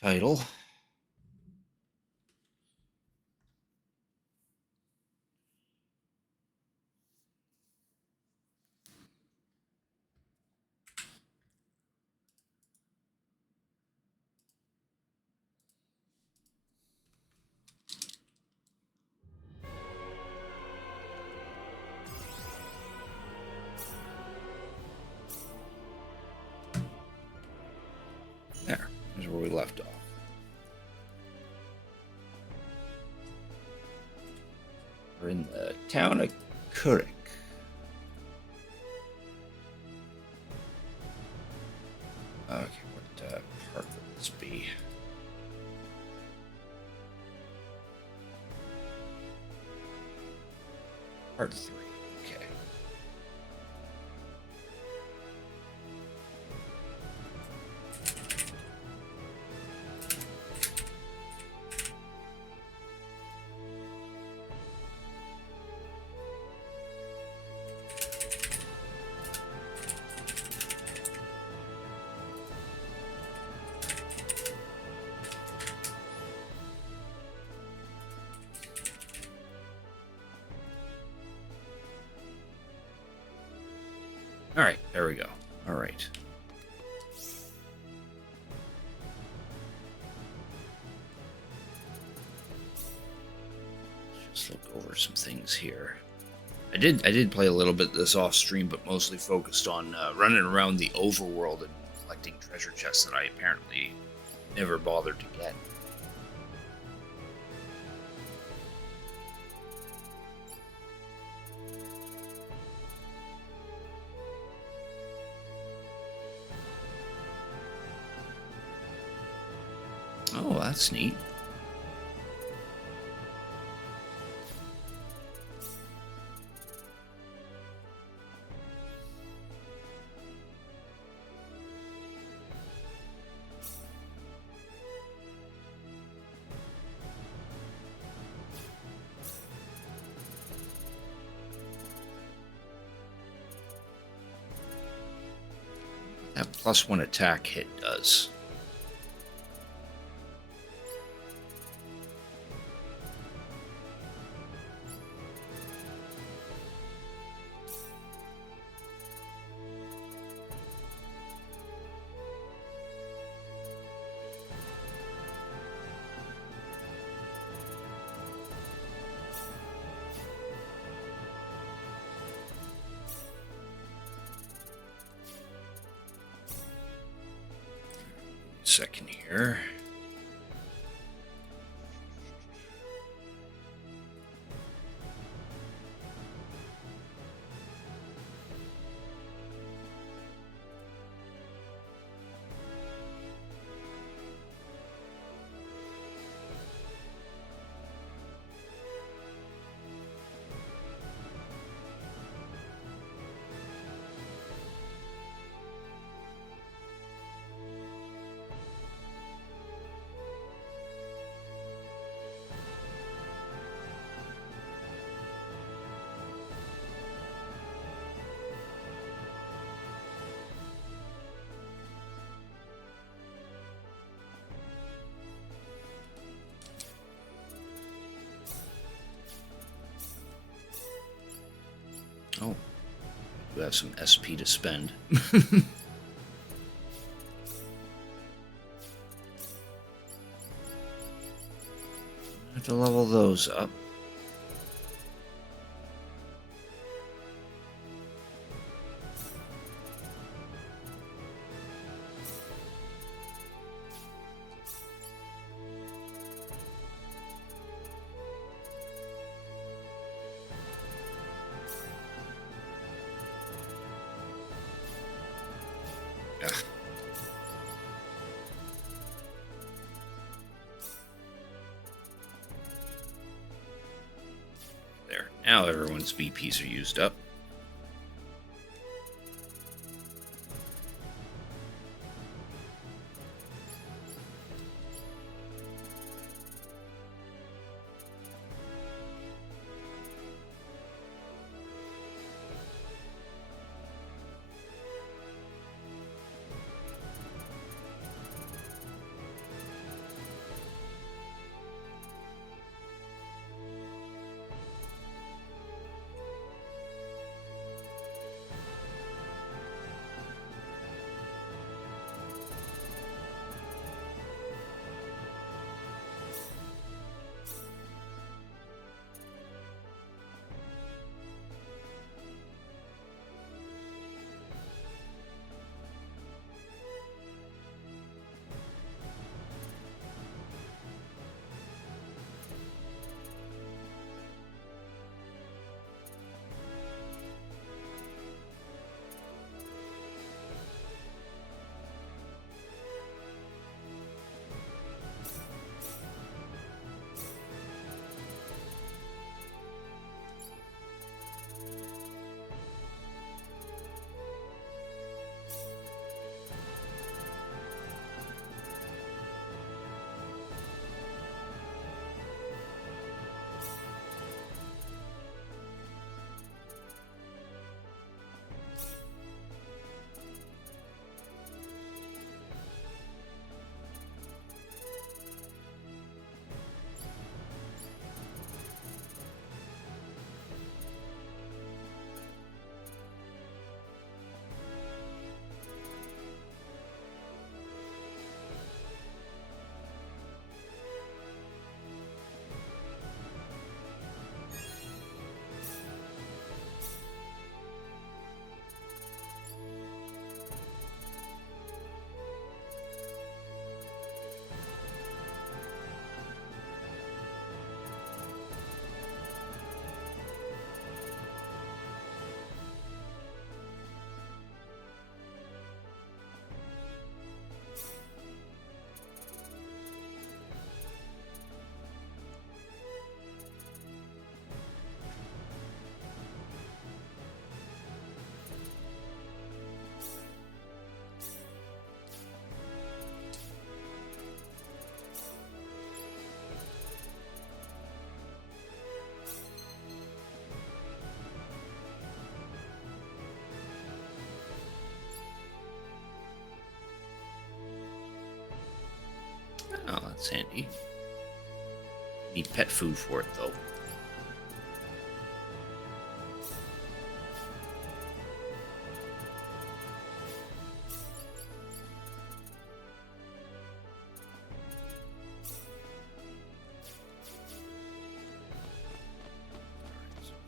title. There's where we left off. We're in the town of Kurik. Okay, what part would this be? Part 3. Okay. All right, there we go. All right. Let's just look over some things here. I did play a little bit of this off stream, but mostly focused on running around the overworld and collecting treasure chests that I apparently never bothered to get. Oh, that's neat. That +1 attack hit does. Second here. Oh, we have some SP to spend. Have to level those up. Ugh. There. Now everyone's BPs are used up. That's handy. Need pet food for it, though.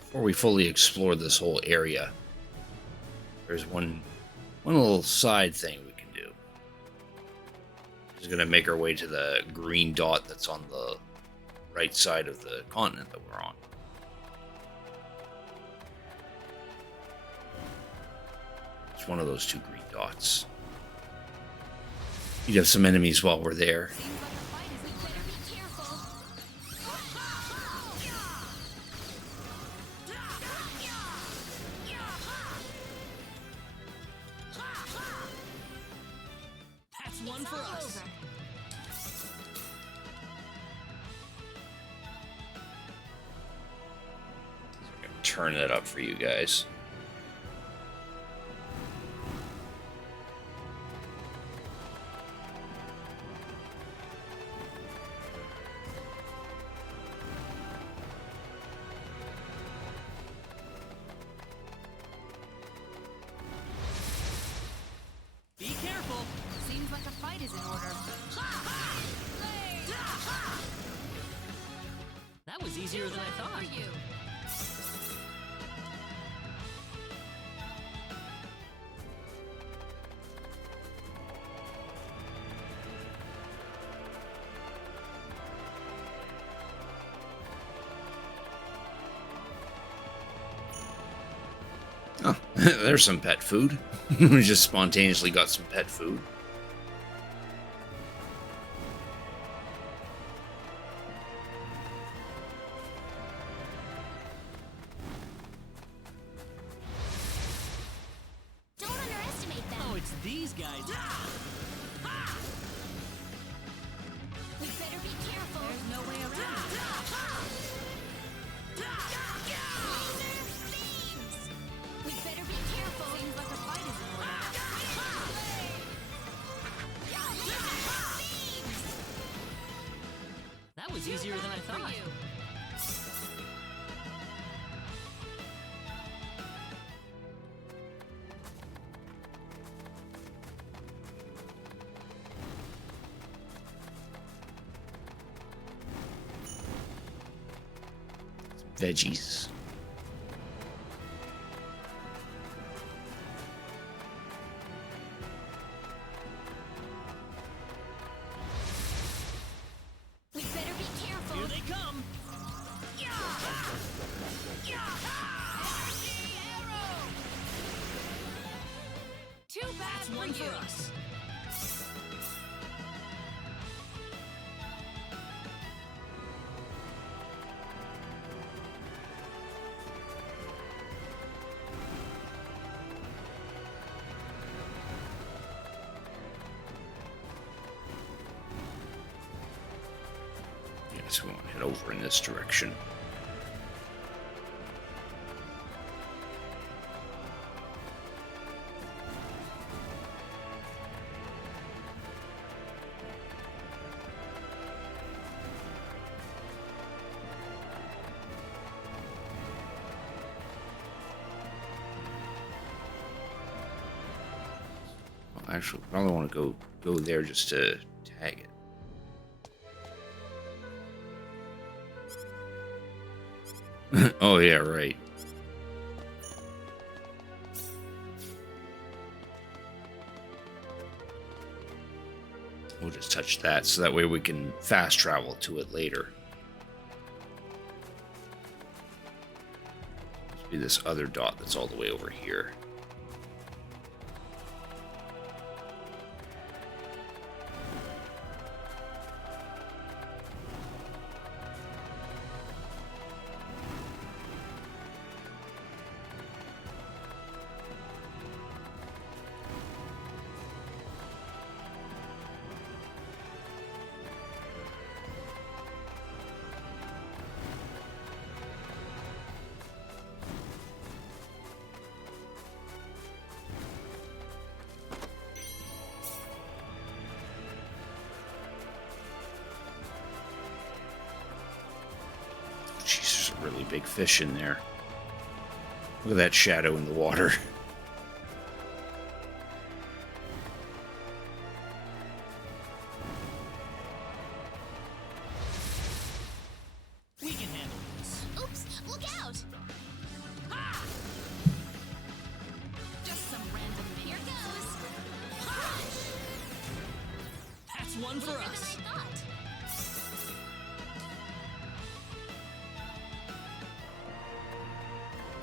Before we fully explore this whole area, there's one little side thing we can do. We're going to make our way to the green dot that's on the right side of the continent that we're on. It's one of those two green dots. You'd have some enemies while we're there. Turn that up for you guys. Be careful. Seems like a fight is in order. That was easier than I thought. Oh, there's some pet food. We just spontaneously got some pet food. Don't underestimate them. Oh, it's these guys. We better be careful. There's no way around. We better be careful. Seems like a fight is in order. That was easier than I thought. Veggies. We better be careful. Here they come. Too bad for one for us. So we want to head over in this direction. Well, actually, I probably want to go there just to tag it. Oh, yeah, right. We'll just touch that so that way we can fast travel to it later. Be this other dot that's all the way over here. really big fish in there. Look at that shadow in the water. We can handle this. Oops, look out! Ha! Just some random. Here goes. That's one for Easier than us. I thought.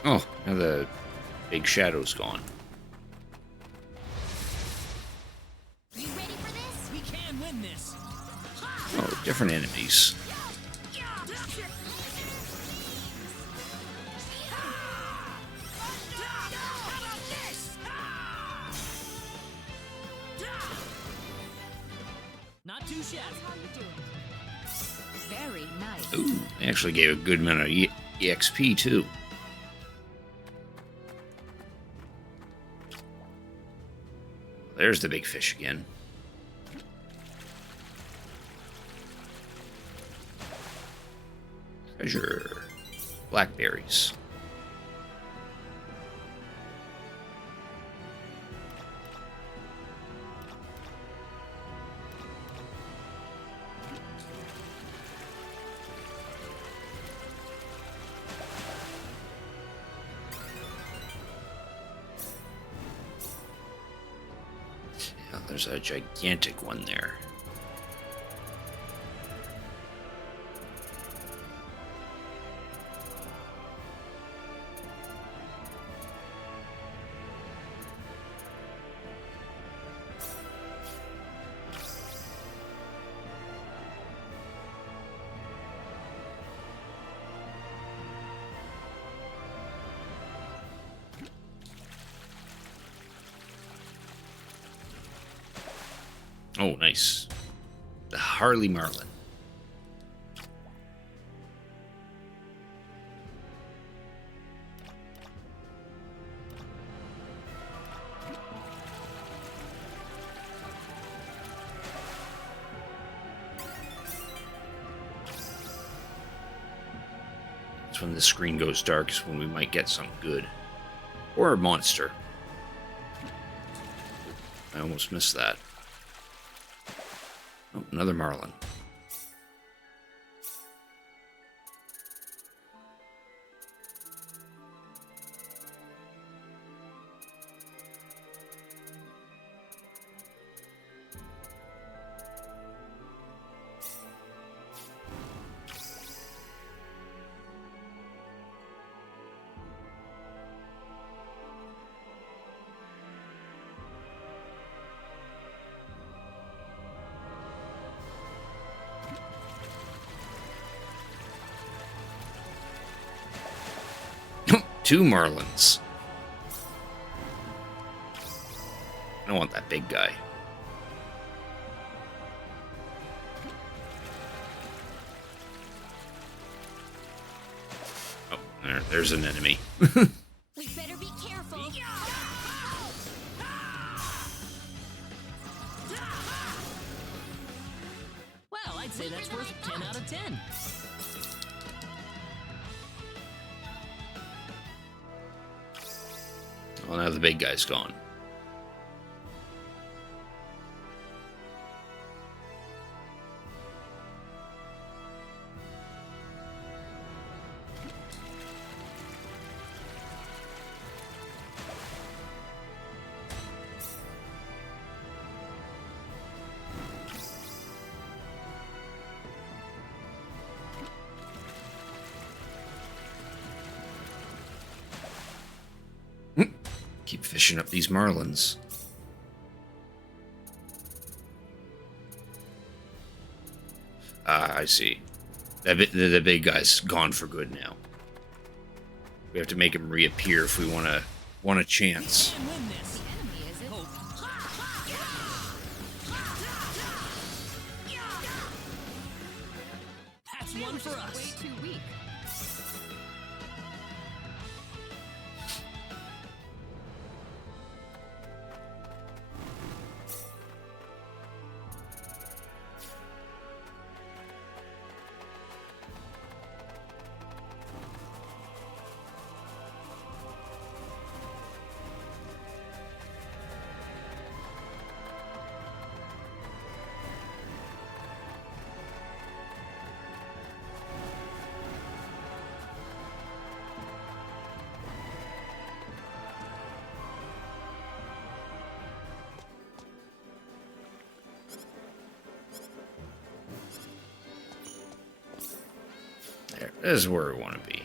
Oh, now the big shadow's gone. You ready for this? We can win this. Oh, different enemies. Not too shabby. How you doing? Very nice. Ooh, they actually gave a good amount of EXP too. There's the big fish again. Treasure. Blackberries. Yeah, there's a gigantic one there. Oh, nice. The Harley Marlin. That's when the screen goes dark, is when we might get something good. Or a monster. I almost missed that. Oh, another Marlin. Two Marlins. I don't want that big guy. Oh, there's an enemy. We better be careful. Well, I'd say that's worth 10 out of 10. Well, now the big guy's gone. Keep fishing up these Marlins. Ah, I see. The big guy's gone for good now. We have to make him reappear if we want a chance. We can win this. The enemy is it? Hope. That's one for us. Way too weak. This is where we want to be.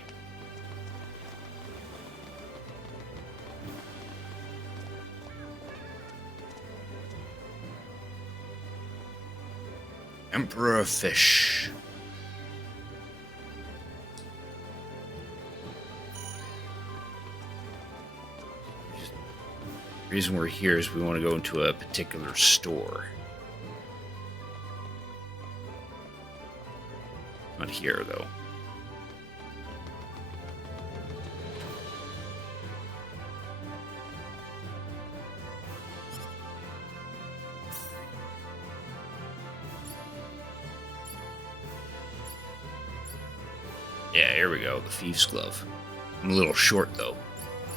Emperor of Fish. The reason we're here is we want to go into a particular store. Not here, though. Yeah, here we go. The Thieves' Glove. I'm a little short, though.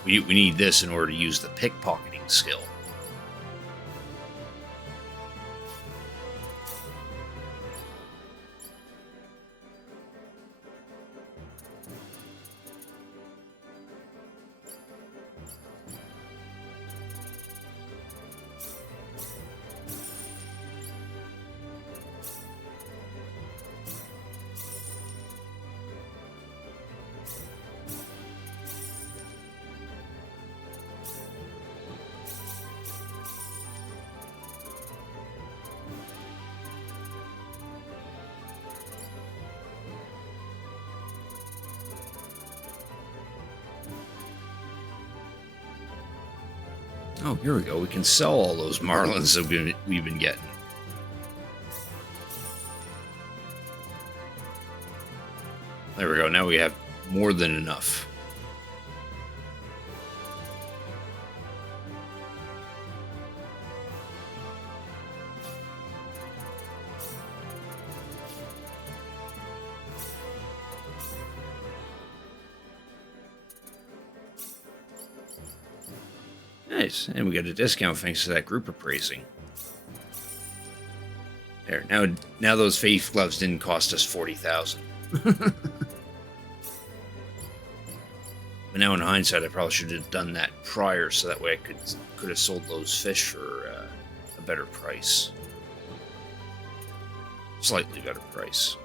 We need this in order to use the pickpocketing skill. Oh, here we go. We can sell all those marlins that we've been getting. There we go. Now we have more than enough. Nice. And we got a discount thanks to that group appraising. There. Now those Faith Gloves didn't cost us 40,000. But now in hindsight, I probably should have done that prior so that way I could have sold those fish for a better price. Slightly better price.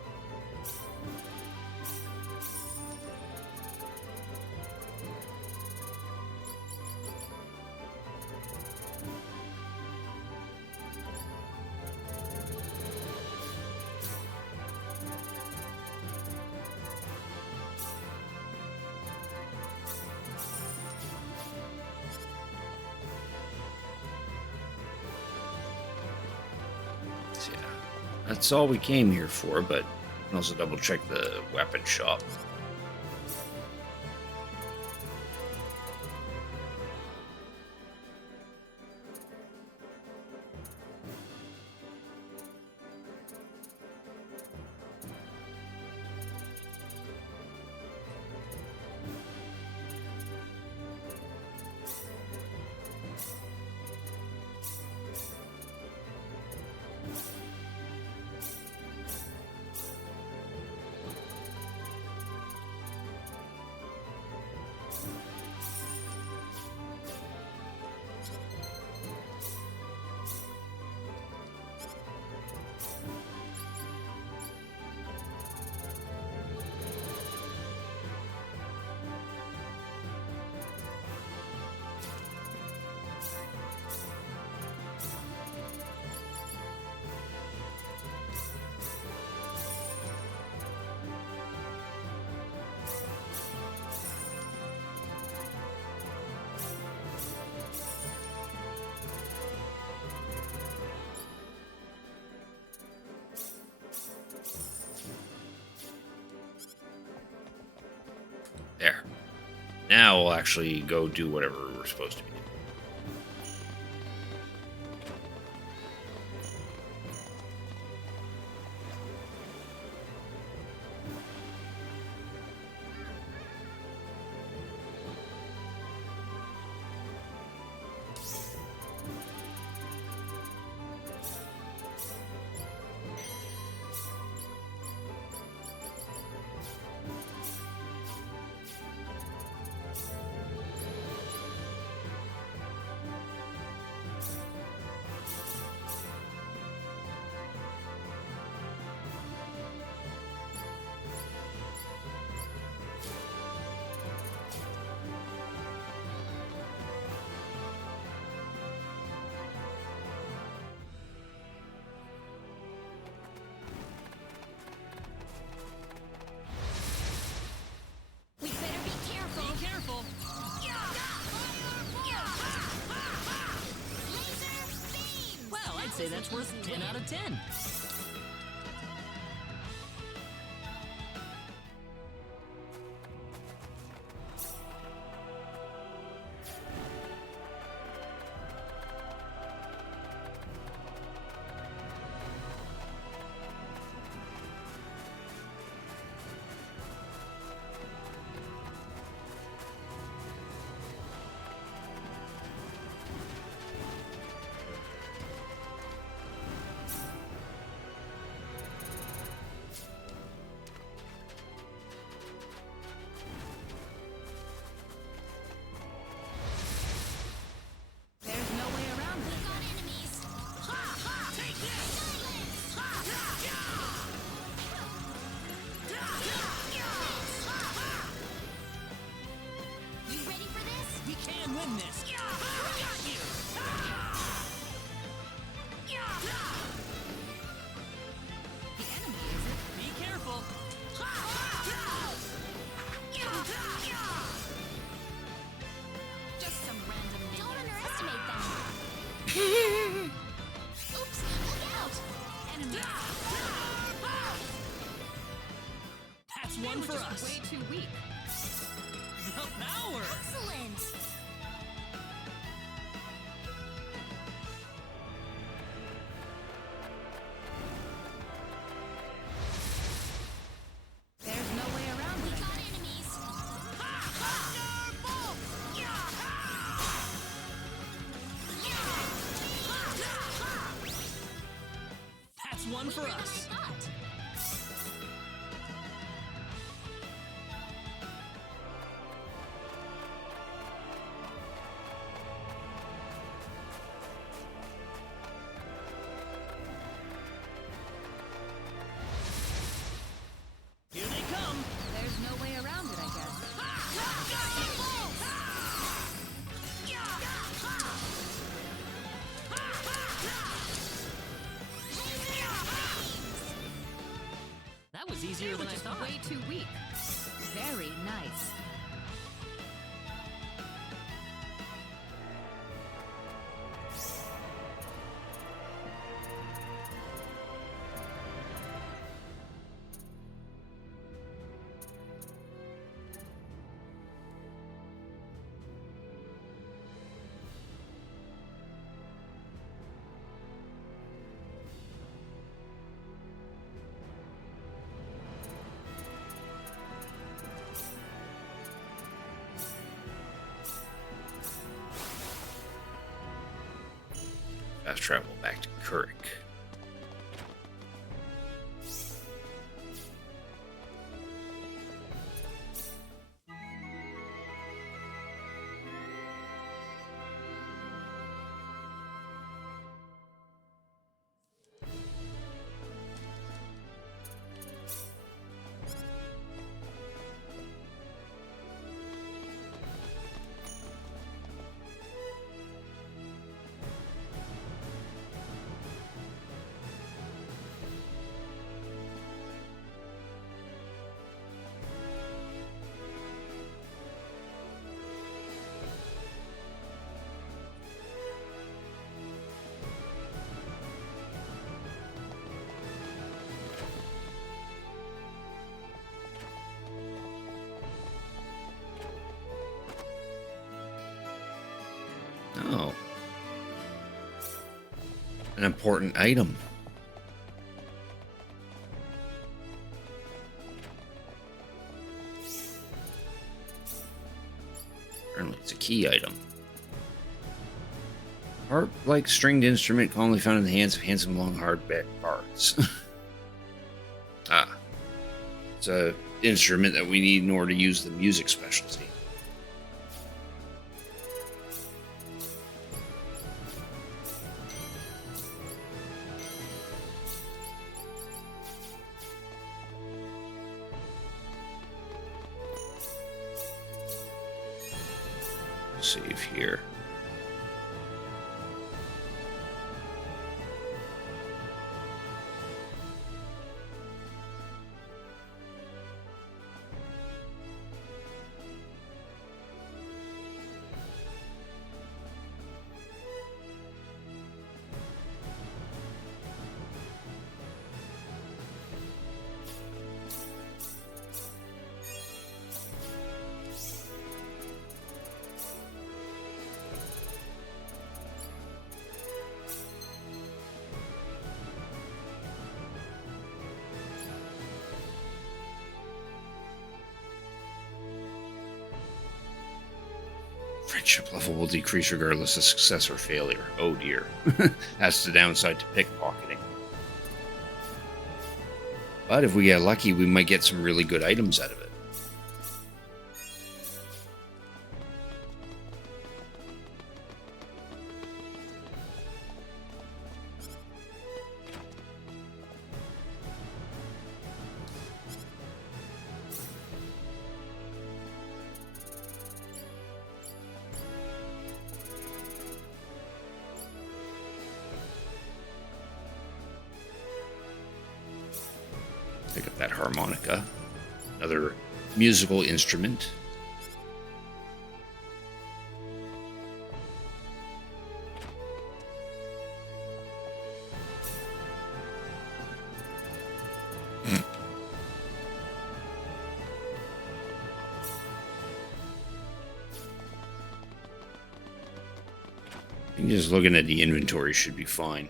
That's all we came here for, but you can also double check the weapon shop. There. Now we'll actually go do whatever we're supposed to be doing. say that's worth 10 out of 10. There's no way around it. We got enemies. Take this! You ready for this? We can win this! Got you! The enemy is it? Be careful! Just some random. Don't underestimate them. Oops! Look out! Enemy. That's one for us! Way too weak. The power! Excellent. There's no way around it. We got enemies. That's one for us! Here they come! There's no way around it, I guess. That was easier than I thought. Way too weak. Very nice. Fast travel back to Kurik. Oh. An important item. Apparently it's a key item. Harp-like stringed instrument commonly found in the hands of handsome long hardback bards. Ah. It's a instrument that we need in order to use the music specialty. Save here. Chip level will decrease regardless of success or failure. Oh dear. That's the downside to pickpocketing. But if we get lucky, we might get some really good items out of it. Pick up that harmonica, another musical instrument. I think just looking at the inventory should be fine.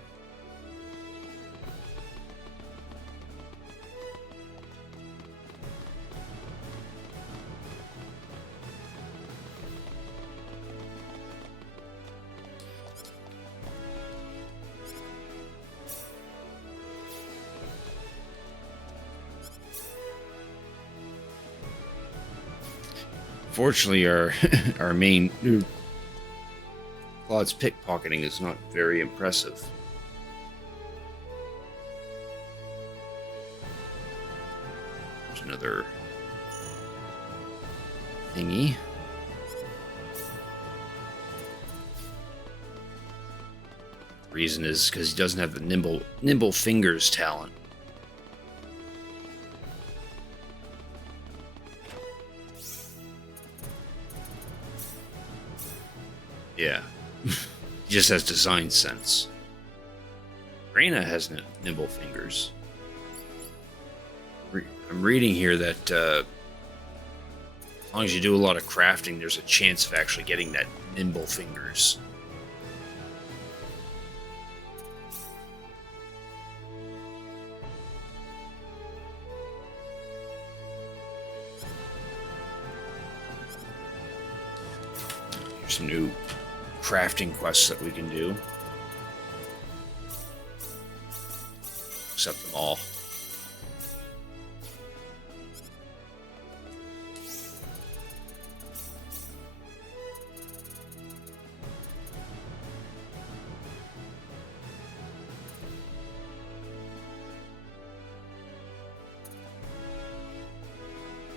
Fortunately, our main Claude's pickpocketing is not very impressive. There's another thingy. Reason is because he doesn't have the nimble fingers talent. Yeah. He just has design sense. Reina has nimble fingers. I'm reading here that as long as you do a lot of crafting, there's a chance of actually getting that nimble fingers. Here's some new crafting quests that we can do. Accept them all.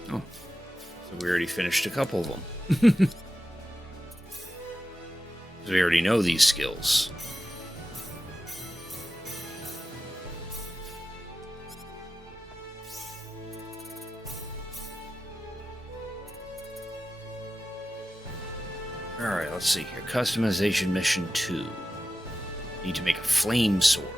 Oh, so we already finished a couple of them. We already know these skills. Alright, let's see here. Customization mission 2. Need to make a flame sword.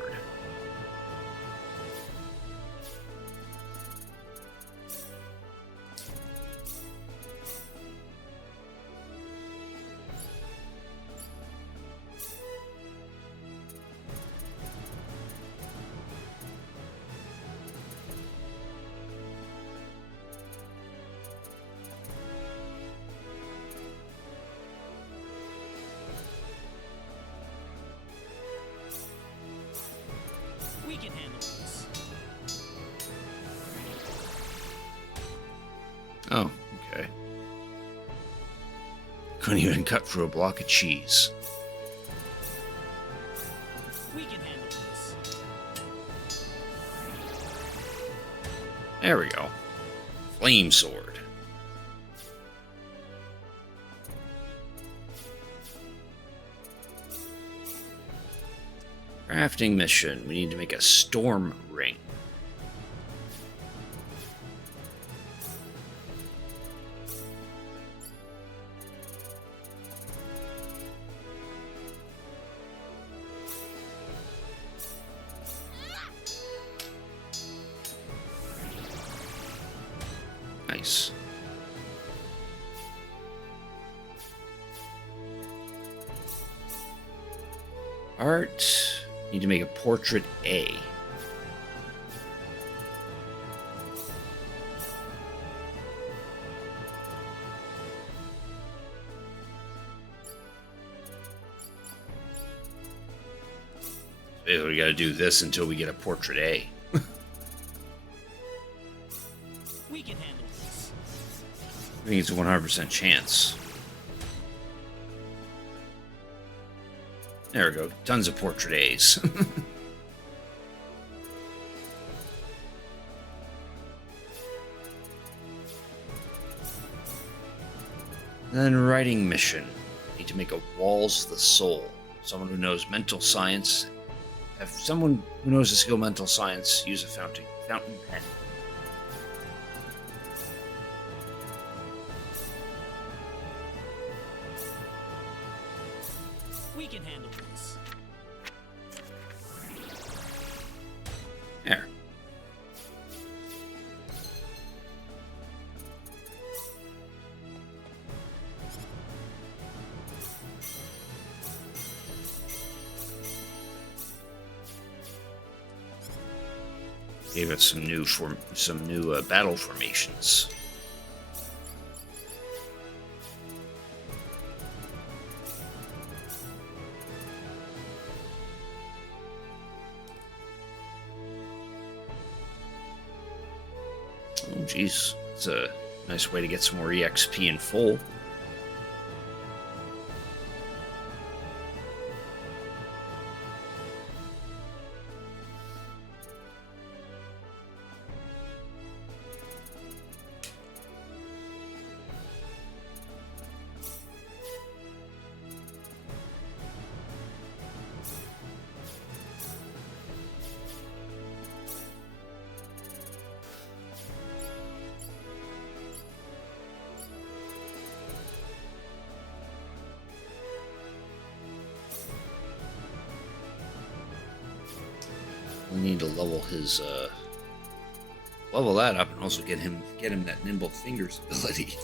We can handle this. Oh, okay. Couldn't even cut through a block of cheese. We can handle this. There we go. Flame sword. Crafting mission. We need to make a storm ring. Nice. Art. Need to make a portrait A. Basically, we got to do this until we get a portrait A. We can handle this. I think it's a 100% chance. There we go. Tons of portrait A's. Then writing mission. Need to make a Walls the Soul. Someone who knows mental science. Have someone who knows the skill mental science use a fountain pen. We can handle this. There. Gave us some new battle formations. Oh, geez. It's a nice way to get some more EXP in full. We need to level his level that up and also get him that nimble fingers ability.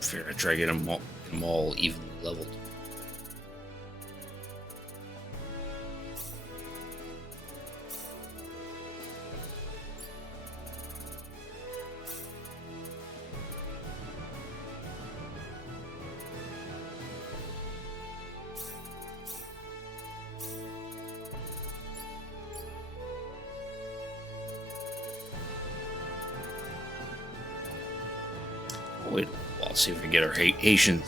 Fair, I try to get them all evenly leveled. Wait, well, I'll see if we can get our Haitian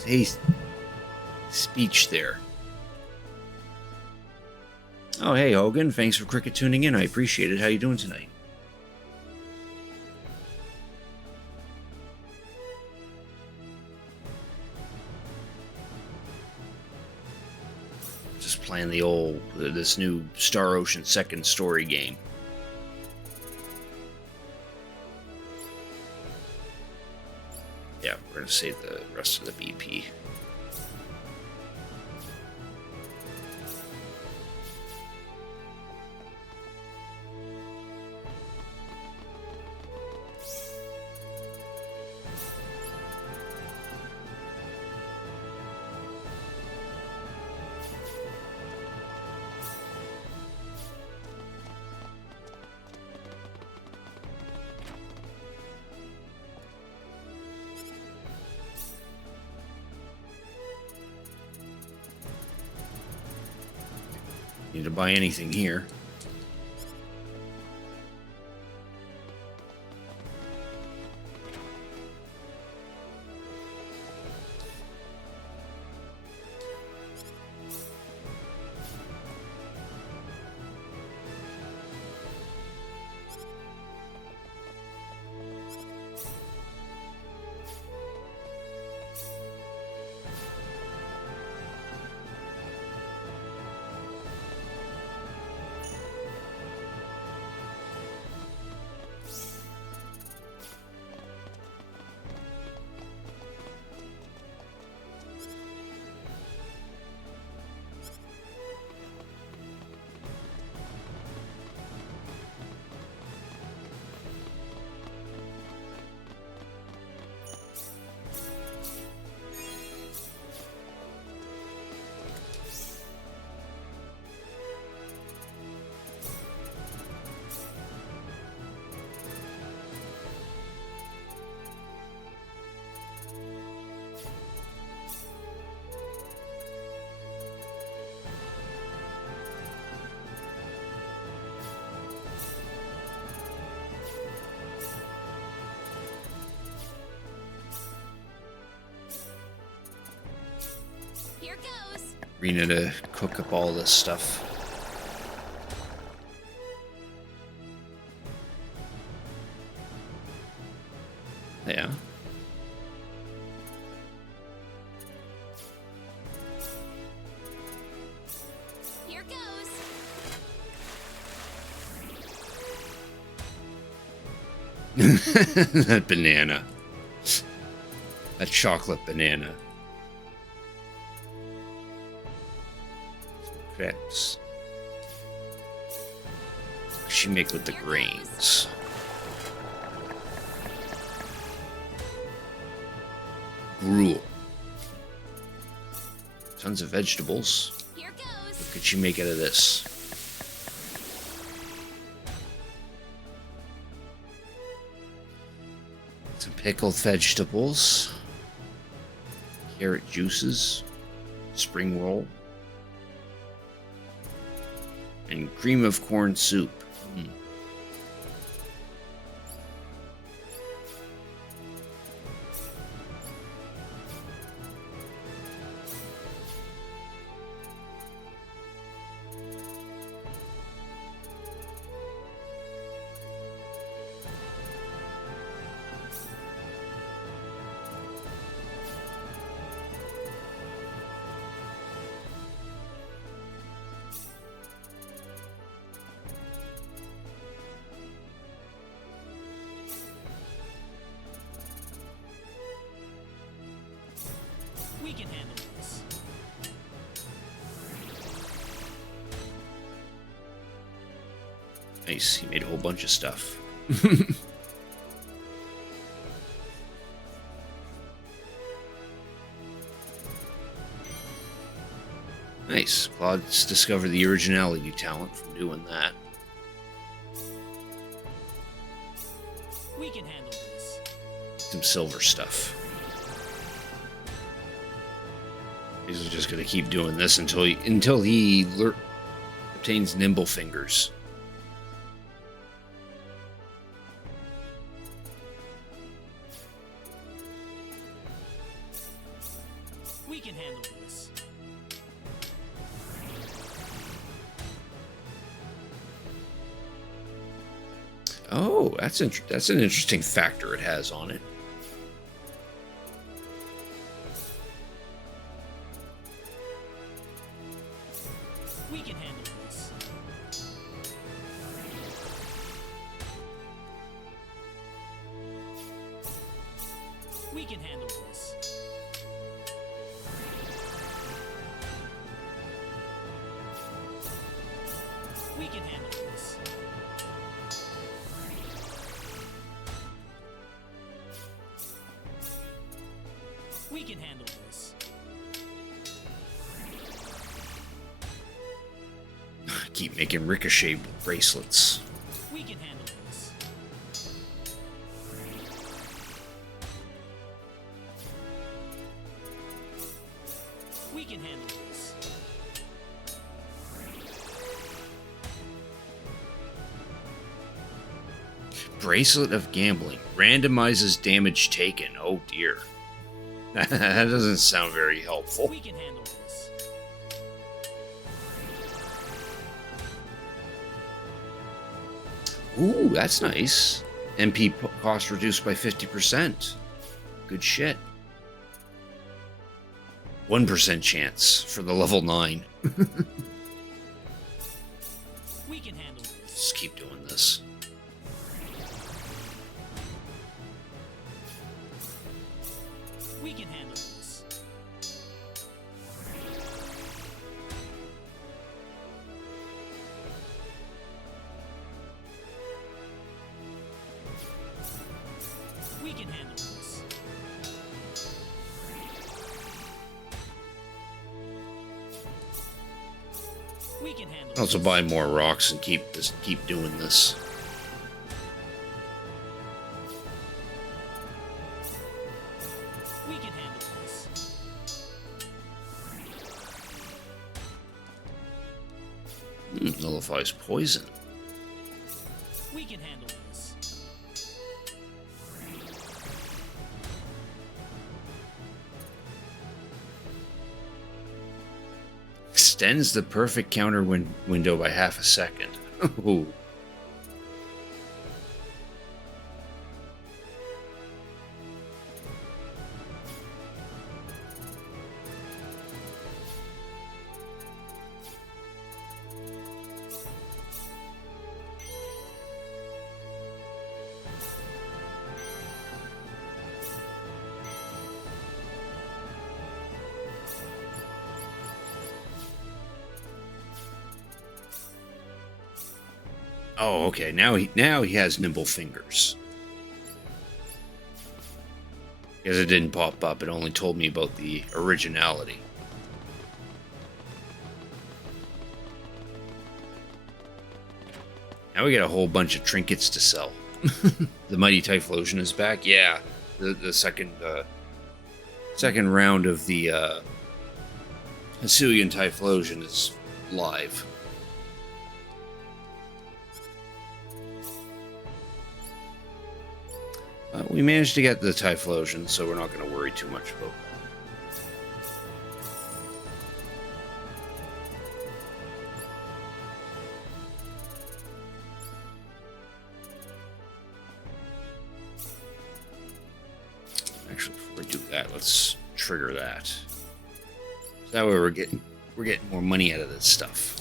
speech there. Oh, hey, Hogan. Thanks for cricket tuning in. I appreciate it. How you doing tonight? Just playing this new Star Ocean second story game. Yeah, we're gonna save the rest of the BP. Need to buy anything here. Here goes. Arena to cook up all this stuff. Yeah. Here goes. That banana. That chocolate banana. Crepes. What does she make with the grains? Gruel. Tons of vegetables. Here goes. What could she make out of this? Some pickled vegetables. Carrot juices. Spring roll. And cream of corn soup. We can handle this. Nice, he made a whole bunch of stuff. Nice. Claude's discovered the originality talent from doing that. We can handle this. Some silver stuff. He's just gonna keep doing this until he obtains nimble fingers. We can handle this. Oh, that's an interesting factor it has on it. We can handle this. We can handle this. We can handle this. Keep making ricochet bracelets. We can handle this. We can handle this. Bracelet of Gambling. Randomizes damage taken. Oh dear. That doesn't sound very helpful. We can handle this. Ooh, that's nice. MP cost reduced by 50%. Good shit. 1% chance for the level 9. We can handle this. Just keep doing this. We can handle this. We can handle this. We can handle Also this. buy more rocks and keep doing this. We can handle this. Nullifies poison. We can handle this. Extends the perfect counter window by half a second. Ooh. Oh, okay. Now he has nimble fingers. Because it didn't pop up, it only told me about the originality. Now we get a whole bunch of trinkets to sell. The Mighty Typhlosion is back. Yeah, the second round of the Hisuian Typhlosion is live. We managed to get the Typhlosion, so we're not going to worry too much about that. Actually, before we do that, let's trigger that. So that way we're getting more money out of this stuff.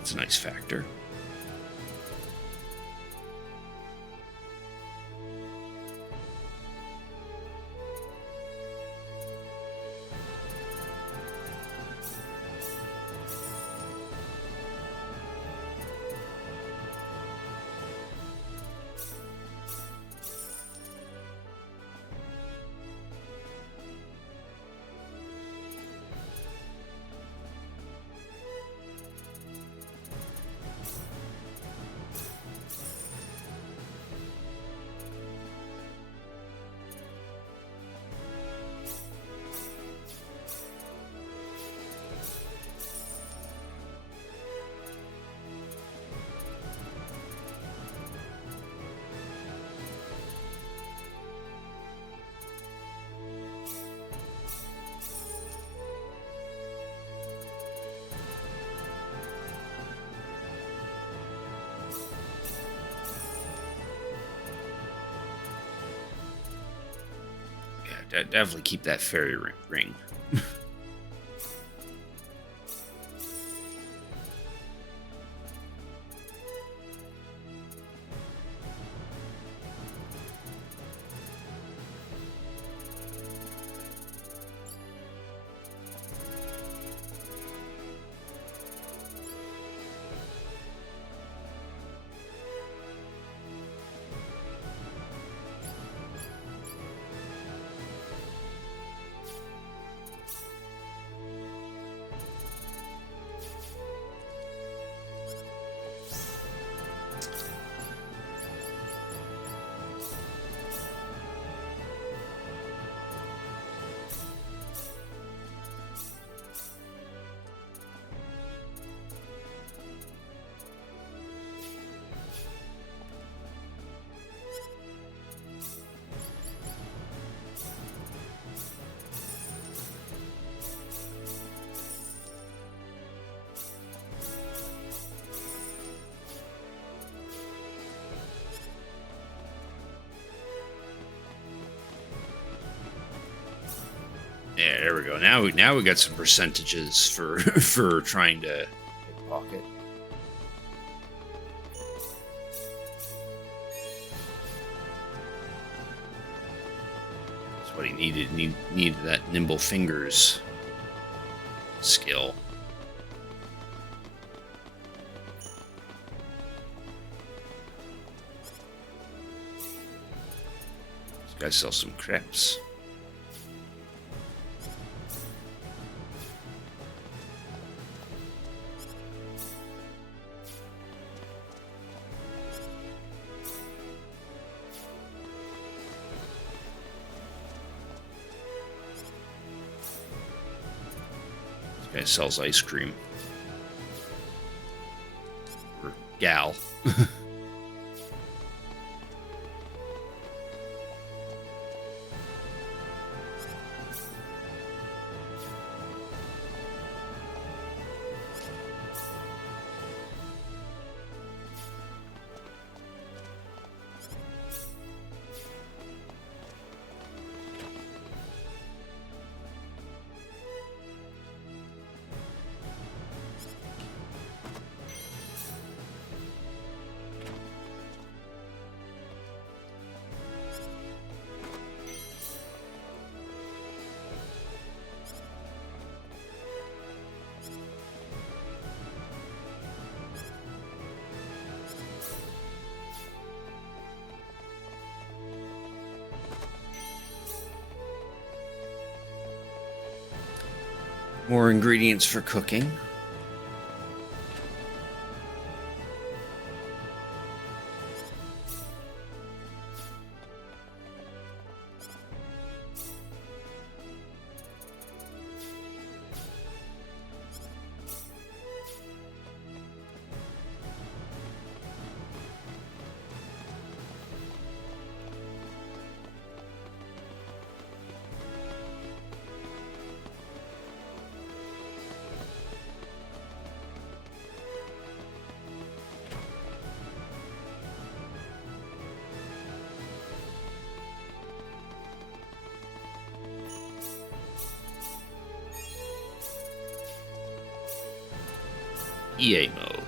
It's a nice factor. Definitely keep that fairy ring. Yeah, there we go. Now we got some percentages for for trying to pickpocket. That's what he needed. Needed that nimble fingers skill. This guy sells some crepes. Guy sells ice cream. Or gal. More ingredients for cooking. EA mode.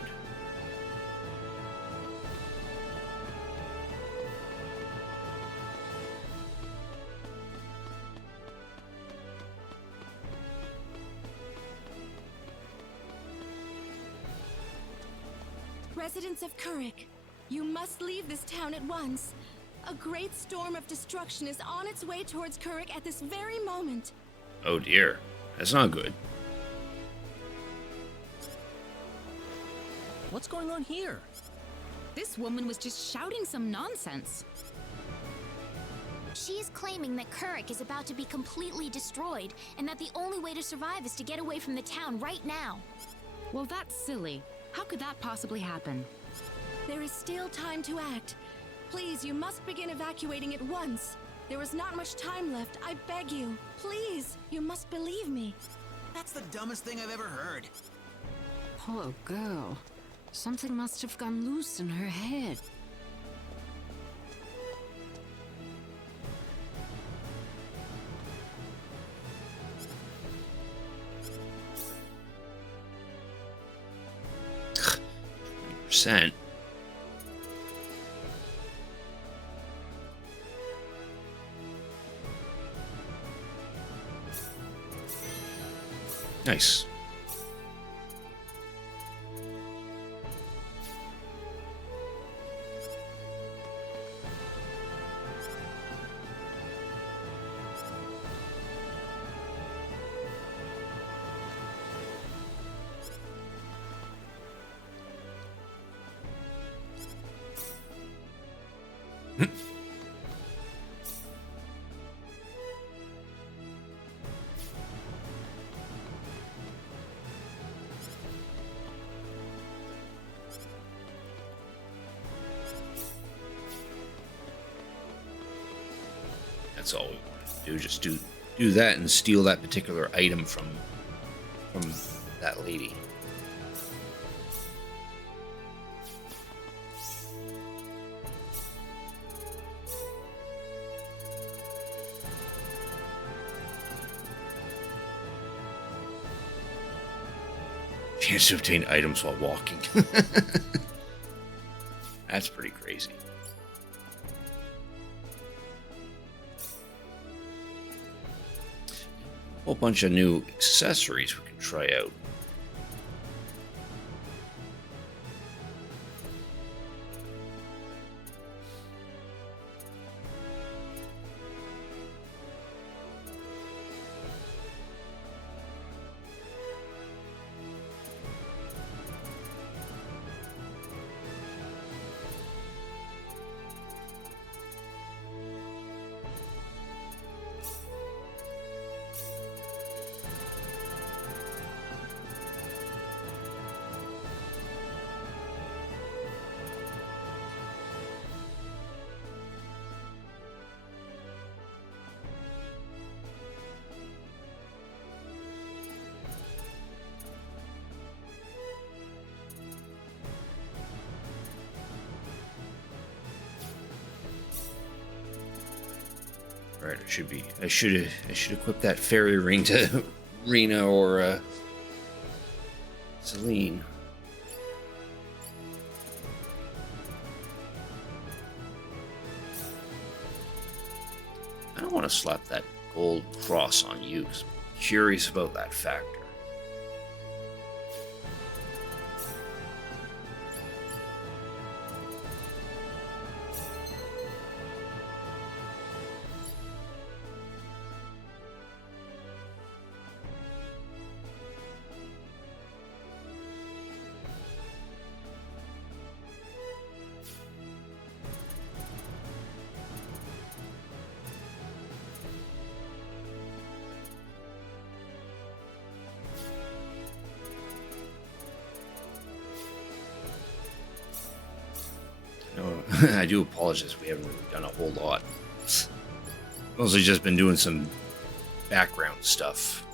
Residents of Kurik, you must leave this town at once. A great storm of destruction is on its way towards Kurik at this very moment. Oh dear, that's not good. What's going on here? This woman was just shouting some nonsense. She is claiming that Kurik is about to be completely destroyed, and that the only way to survive is to get away from the town right now. Well, that's silly. How could that possibly happen? There is still time to act. Please, you must begin evacuating at once. There is not much time left, I beg you. Please, you must believe me. That's the dumbest thing I've ever heard. Poor girl. Something must have gone loose in her head. 100%. Nice. That's all we wanted to do. Just do that and steal that particular item from that lady. Chance to obtain items while walking. That's pretty crazy. Whole bunch of new accessories we can try out. Right, I should equip that fairy ring to Rena or Celine. I don't want to slap that gold cross on you, 'cause I'm curious about that factor. I do apologize. We haven't really done a whole lot. Mostly just been doing some background stuff.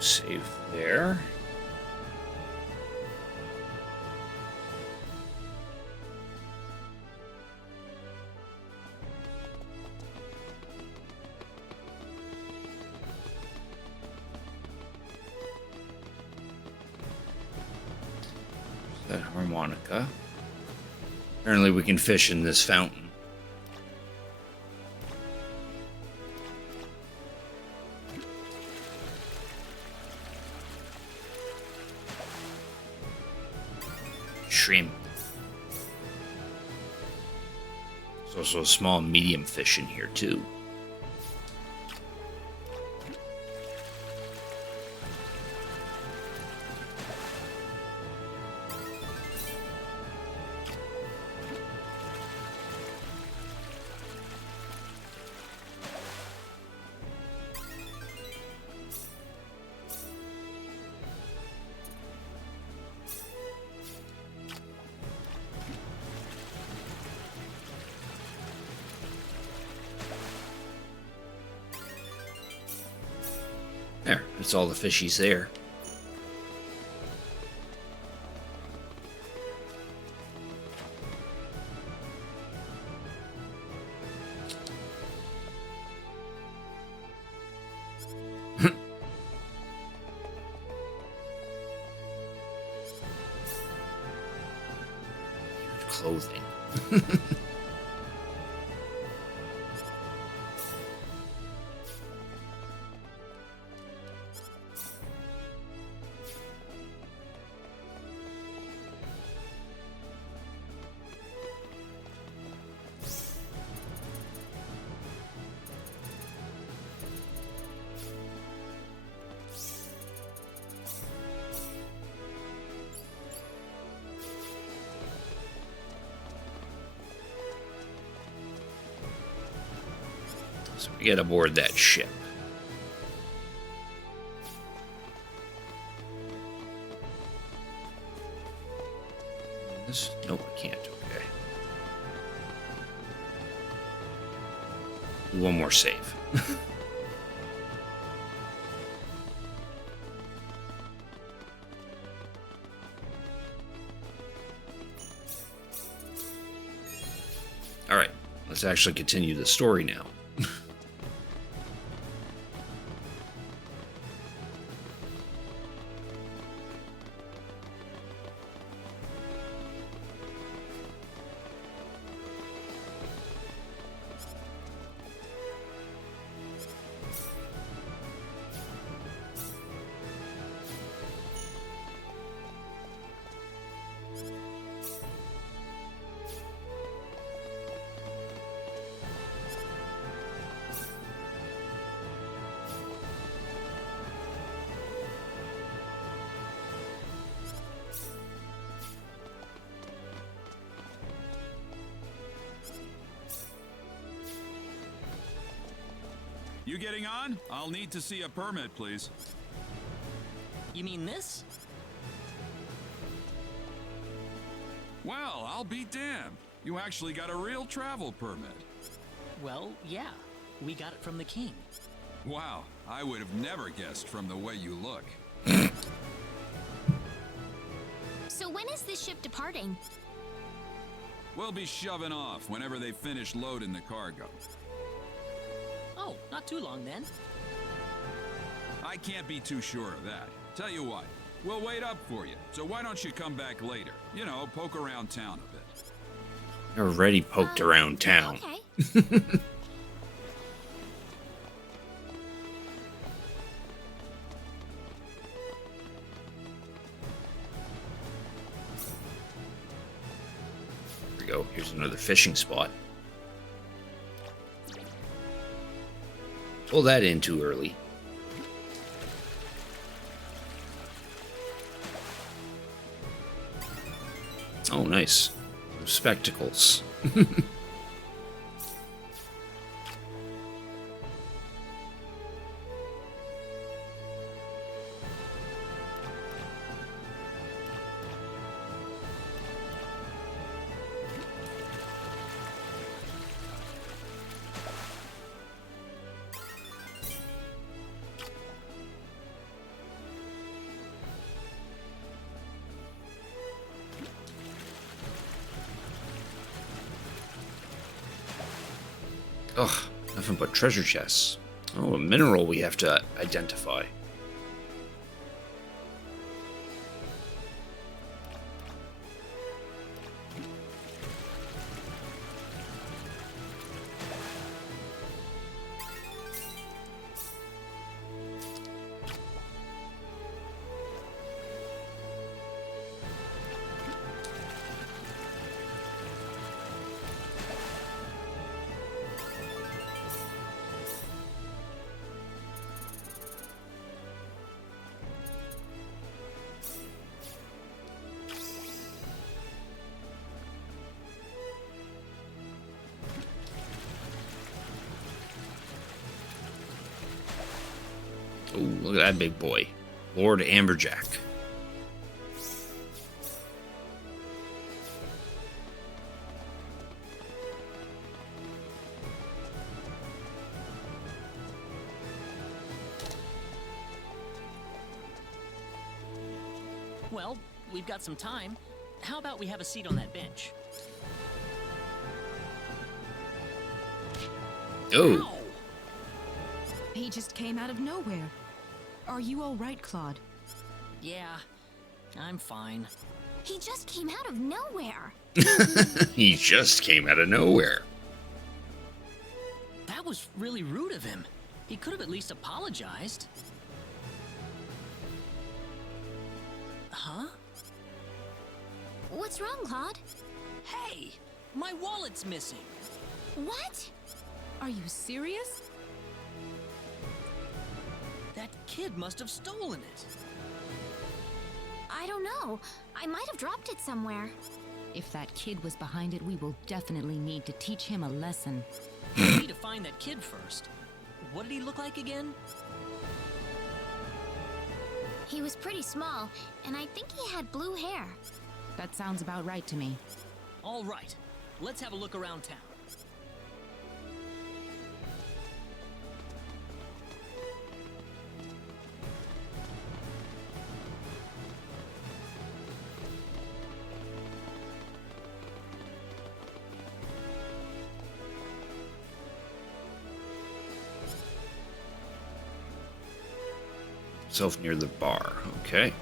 Save there. That harmonica. Apparently we can fish in this fountain. Shrimp. So There's also a small medium fish in here too. There, that's all the fishies there. Clothing. So we get aboard that ship. This? Nope, I can't. Okay. One more save. Alright, let's actually continue the story now. You getting on? I'll need to see a permit, please. You mean this? Well, I'll be damned. You actually got a real travel permit. Well, yeah. We got it from the king. Wow, I would have never guessed from the way you look. So when is this ship departing? We'll be shoving off whenever they finish loading the cargo. Oh, not too long then. I can't be too sure of that. Tell you what, we'll wait up for you. So why don't you come back later? You know, poke around town a bit. You're already poked around town. Okay. Here we go. Here's another fishing spot. Pull that in too early. Oh, nice. Spectacles. Ugh, nothing but treasure chests. Oh, a mineral we have to identify. Oh, look at that big boy. Lord Amberjack. Well, we've got some time. How about we have a seat on that bench? Oh, Ow! He just came out of nowhere. Are you all right, Claude? Yeah, I'm fine. He just came out of nowhere. he just came out of nowhere. That was really rude of him. He could have at least apologized. Huh? What's wrong, Claude? Hey! My wallet's missing! What? Are you serious? That kid must have stolen it. I don't know. I might have dropped it somewhere. If that kid was behind it, we will definitely need to teach him a lesson. We need to find that kid first. What did he look like again? He was pretty small, and I think he had blue hair. That sounds about right to me. All right, let's have a look around town. Self near the bar. Okay.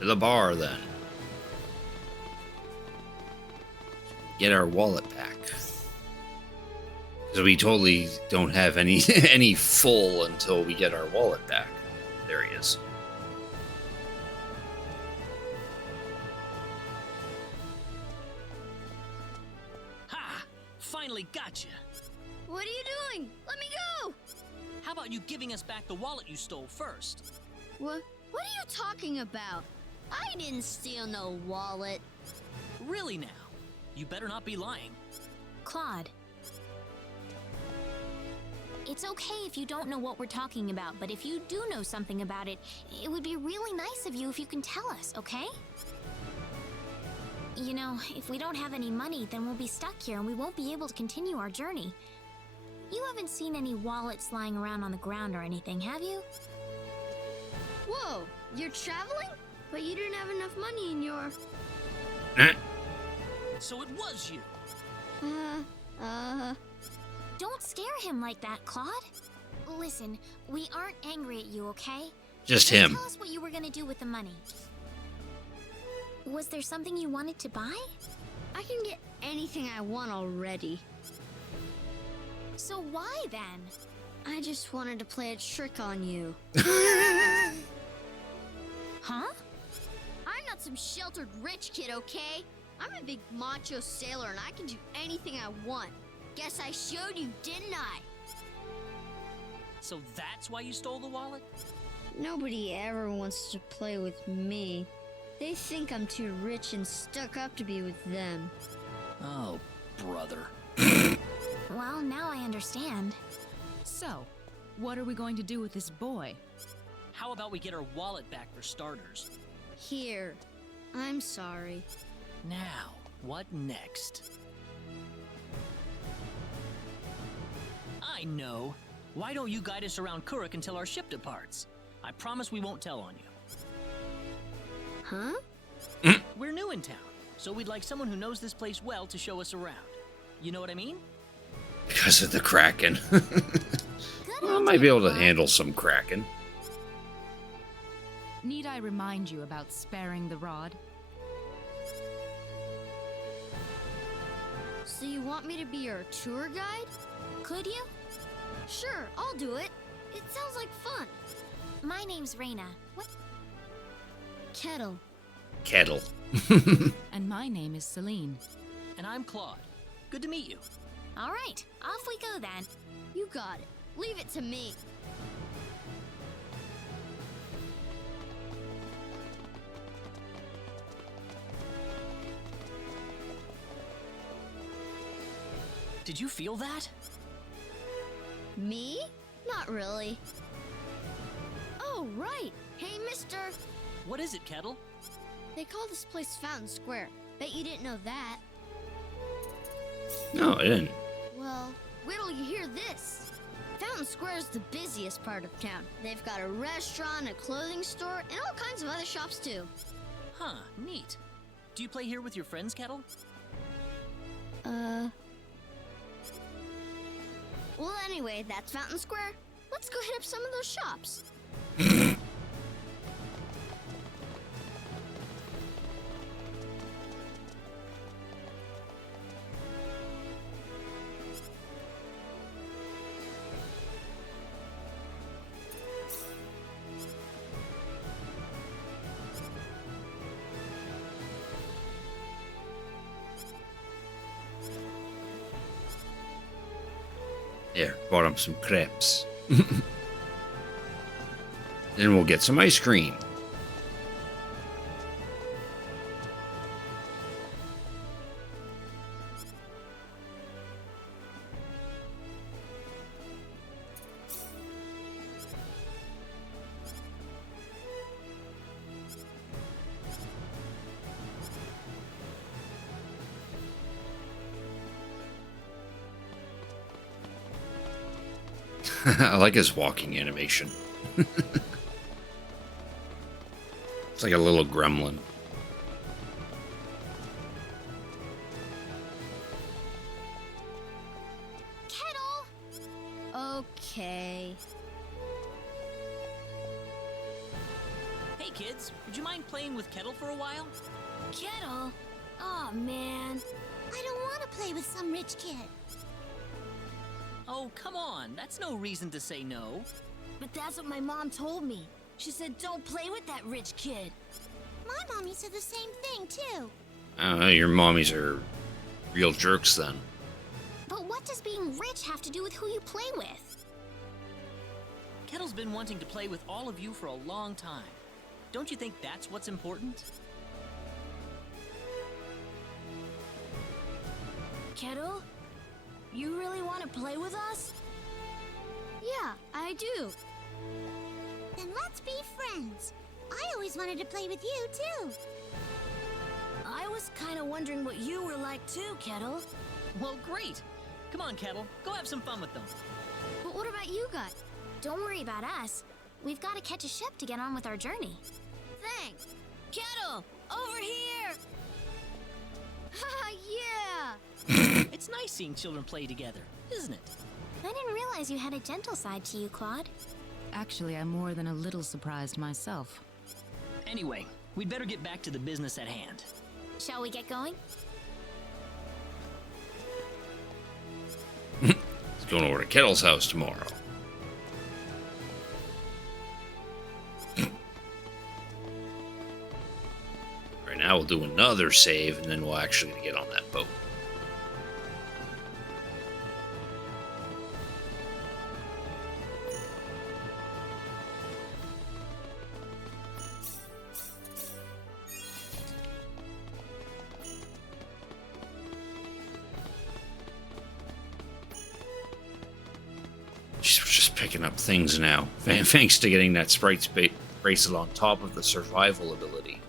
To the bar then. Get our wallet back. Because we totally don't have any any full until we get our wallet back. There he is. Ha! Finally got you. What are you doing? Let me go! How about you giving us back the wallet you stole first? What are you talking about? I didn't steal no wallet. Really now? You better not be lying. Claude. It's okay if you don't know what we're talking about, but if you do know something about it, it would be really nice of you if you can tell us, okay? You know, if we don't have any money, then we'll be stuck here and we won't be able to continue our journey. You haven't seen any wallets lying around on the ground or anything, have you? Whoa, you're traveling? But you didn't have enough money in your... So it was you. Don't scare him like that, Claude. Listen, we aren't angry at you, okay? Just him. Tell us what you were gonna do with the money. Was there something you wanted to buy? I can get anything I want already. So why then? I just wanted to play a trick on you. Huh? I'm not some sheltered rich kid, okay? I'm a big macho sailor and I can do anything I want. Guess I showed you, didn't I? So that's why you stole the wallet? Nobody ever wants to play with me. They think I'm too rich and stuck up to be with them. Oh, brother. Well, now I understand. So, what are we going to do with this boy? How about we get our wallet back for starters? Here. I'm sorry. Now, what next? I know. Why don't you guide us around Kuruk until our ship departs? I promise we won't tell on you. Huh? We're new in town, so we'd like someone who knows this place well to show us around. You know what I mean? Because of the Kraken. Good Well, I might be able to idea. handle some Kraken. Need I remind you about sparing the rod? So you want me to be your tour guide? Could you? Sure, I'll do it. It sounds like fun. My name's Reina. What? Kettle. Kettle. And my name is Celine. And I'm Claude. Good to meet you. All right, off we go then. You got it. Leave it to me. Did you feel that? Me? Not really. Oh, right. Hey, mister. What is it, Kettle? They call this place Fountain Square. Bet you didn't know that. No, I didn't. Well, wait till you hear this. Fountain Square is the busiest part of town. They've got a restaurant, a clothing store, and all kinds of other shops too. Huh, neat. Do you play here with your friends, Kettle? Well, anyway, that's Fountain Square. Let's go hit up some of those shops. There, bought him some crepes. Then we'll get some ice cream. I like his walking animation. It's like a little gremlin. Kettle! Okay. Hey, kids, would you mind playing with Kettle for a while? Kettle? Oh man. I don't want to play with some rich kid. Oh, come on. That's no reason to say no. But that's what my mom told me. She said don't play with that rich kid. My mommy said the same thing too. I don't know, your mommies are real jerks then. But what does being rich have to do with who you play with? Kettle's been wanting to play with all of you for a long time. Don't you think that's what's important? Kettle? You really want to play with us? Yeah, I do. Then let's be friends. I always wanted to play with you too. I was kind of wondering what you were like too, Kettle. Well, great. Come on, Kettle. Go have some fun with them. But what about you guys? Don't worry about us. We've got to catch a ship to get on with our journey. Thanks. Kettle, over here! Haha, yeah! It's nice seeing children play together, isn't it? I didn't realize you had a gentle side to you, Claude. Actually, I'm more than a little surprised myself. Anyway, we'd better get back to the business at hand. Shall we get going? He's going over to Kettle's house tomorrow. Right now we'll do another save and then we'll actually get on that boat. She's just picking up things now, thanks to getting that sprite bracelet on top of the survival ability.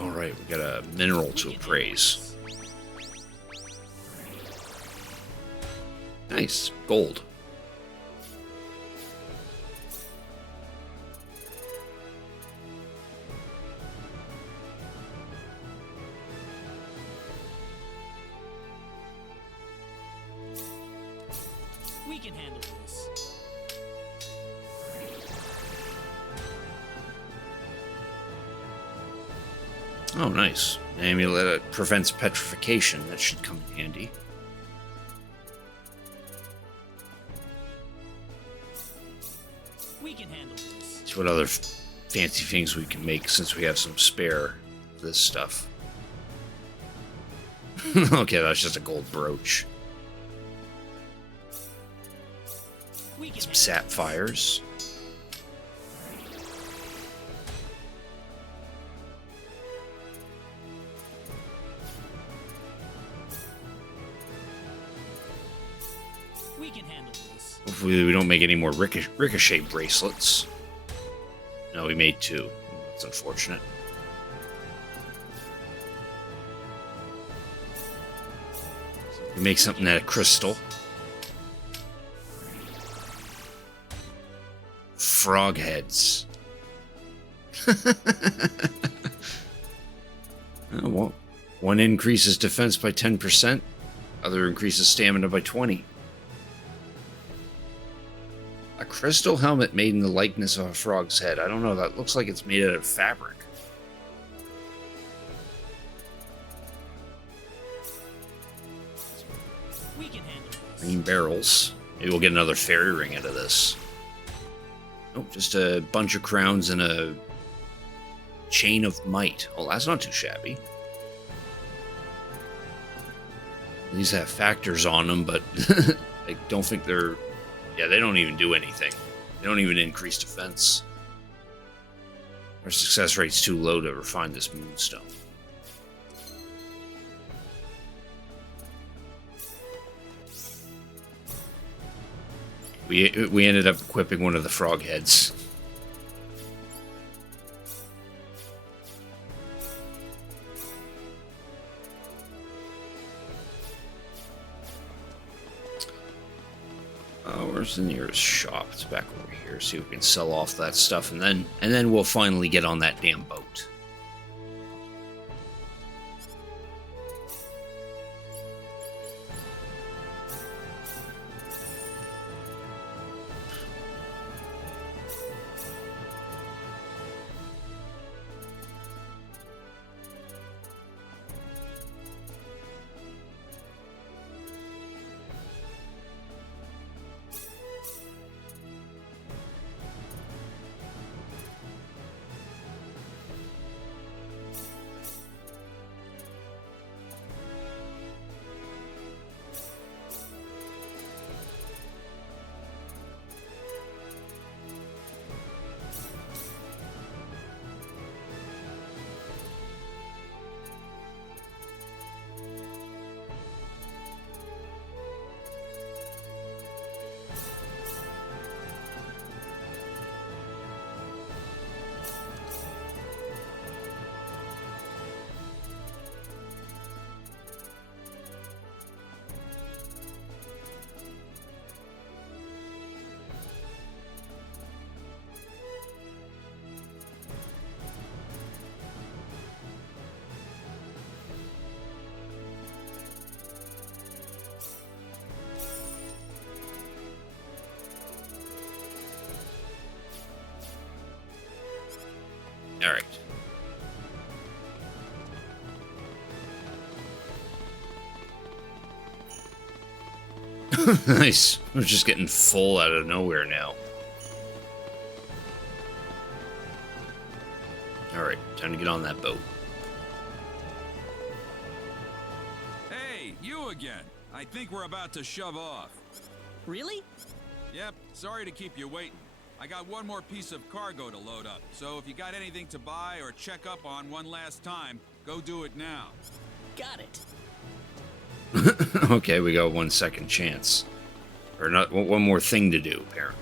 Alright, we got a mineral to appraise. Nice, gold. We can handle this. Oh, nice. An amulet that prevents petrification. That should come in handy. We can handle this. See what other fancy things we can make since we have some spare for this stuff. Okay, that's just a gold brooch. We can Some handle sapphires. We can handle this. Hopefully we don't make any more ricochet bracelets. No, we made 2. That's unfortunate. We make something out of crystal. Frog heads. Oh, well, one increases defense by 10%. Other increases stamina by 20. A crystal helmet made in the likeness of a frog's head. I don't know. That looks like it's made out of fabric. We can handle this. Green barrels. Maybe we'll get another fairy ring out of this. Oh, just a bunch of crowns and a chain of might. Oh, that's not too shabby. These have factors on them, but I don't think they're... Yeah, they don't even do anything. They don't even increase defense. Our success rate's too low to refine this moonstone. We ended up equipping one of the frog heads. Where's the nearest shop? It's back over here. See if we can sell off that stuff, and then we'll finally get on that damn boat. All right. Nice. We're just getting full out of nowhere now. All right, time to get on that boat. Hey, you again. I think we're about to shove off. Really? Yep, sorry to keep you waiting. I got one more piece of cargo to load up, so if you got anything to buy or check up on one last time, go do it now. Got it. Okay, we got 1 second chance. Or not, one more thing to do, apparently.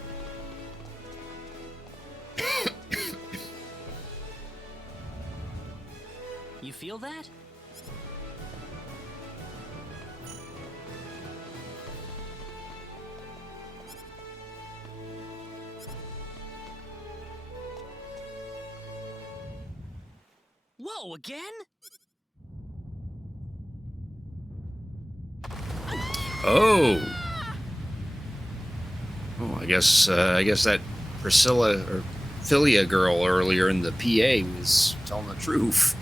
You feel that? Whoa, again? Oh. Oh, I guess that Priscilla or Philia girl earlier in the PA was telling the truth.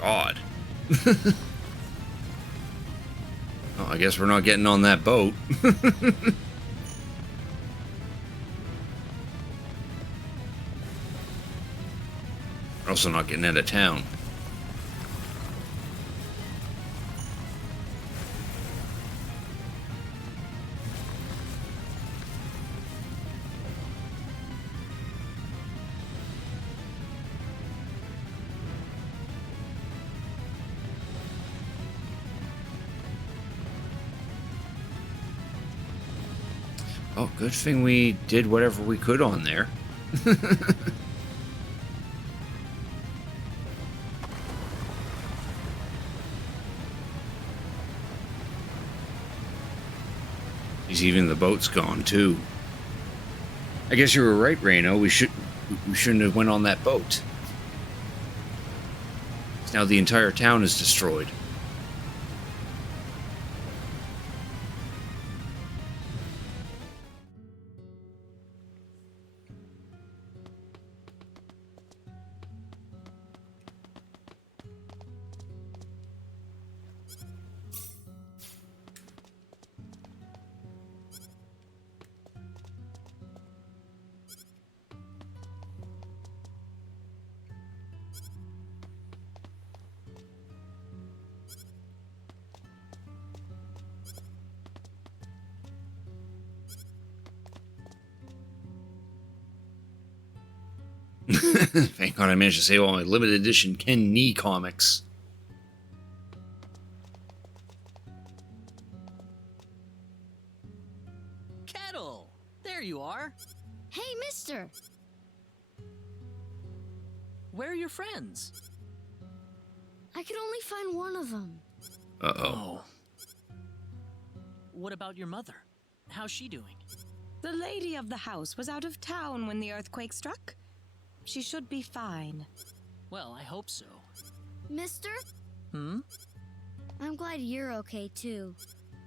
God. Well, I guess we're not getting on that boat. We're also not getting out of town. Oh, good thing we did whatever we could on there. Even the boat's gone too. I guess you were right, Reno. We shouldn't have went on that boat. Now the entire town is destroyed. Thank God I managed to save all my limited edition Ken Nee comics. Kettle! There you are. Hey, mister! Where are your friends? I could only find one of them. Uh-oh. What about your mother? How's she doing? The lady of the house was out of town when the earthquake struck. She should be fine. Well, I hope so. Mister? Hmm? I'm glad you're okay, too.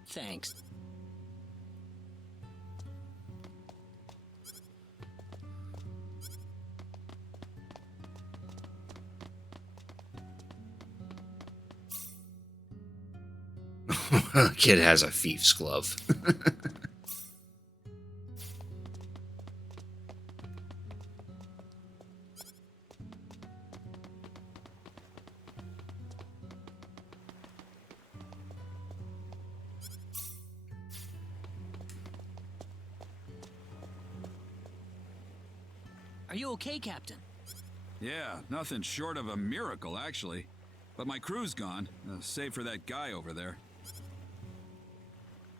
Thanks. The kid has a thief's glove. Are you okay, Captain? Yeah, nothing short of a miracle, actually. But my crew's gone, save for that guy over there.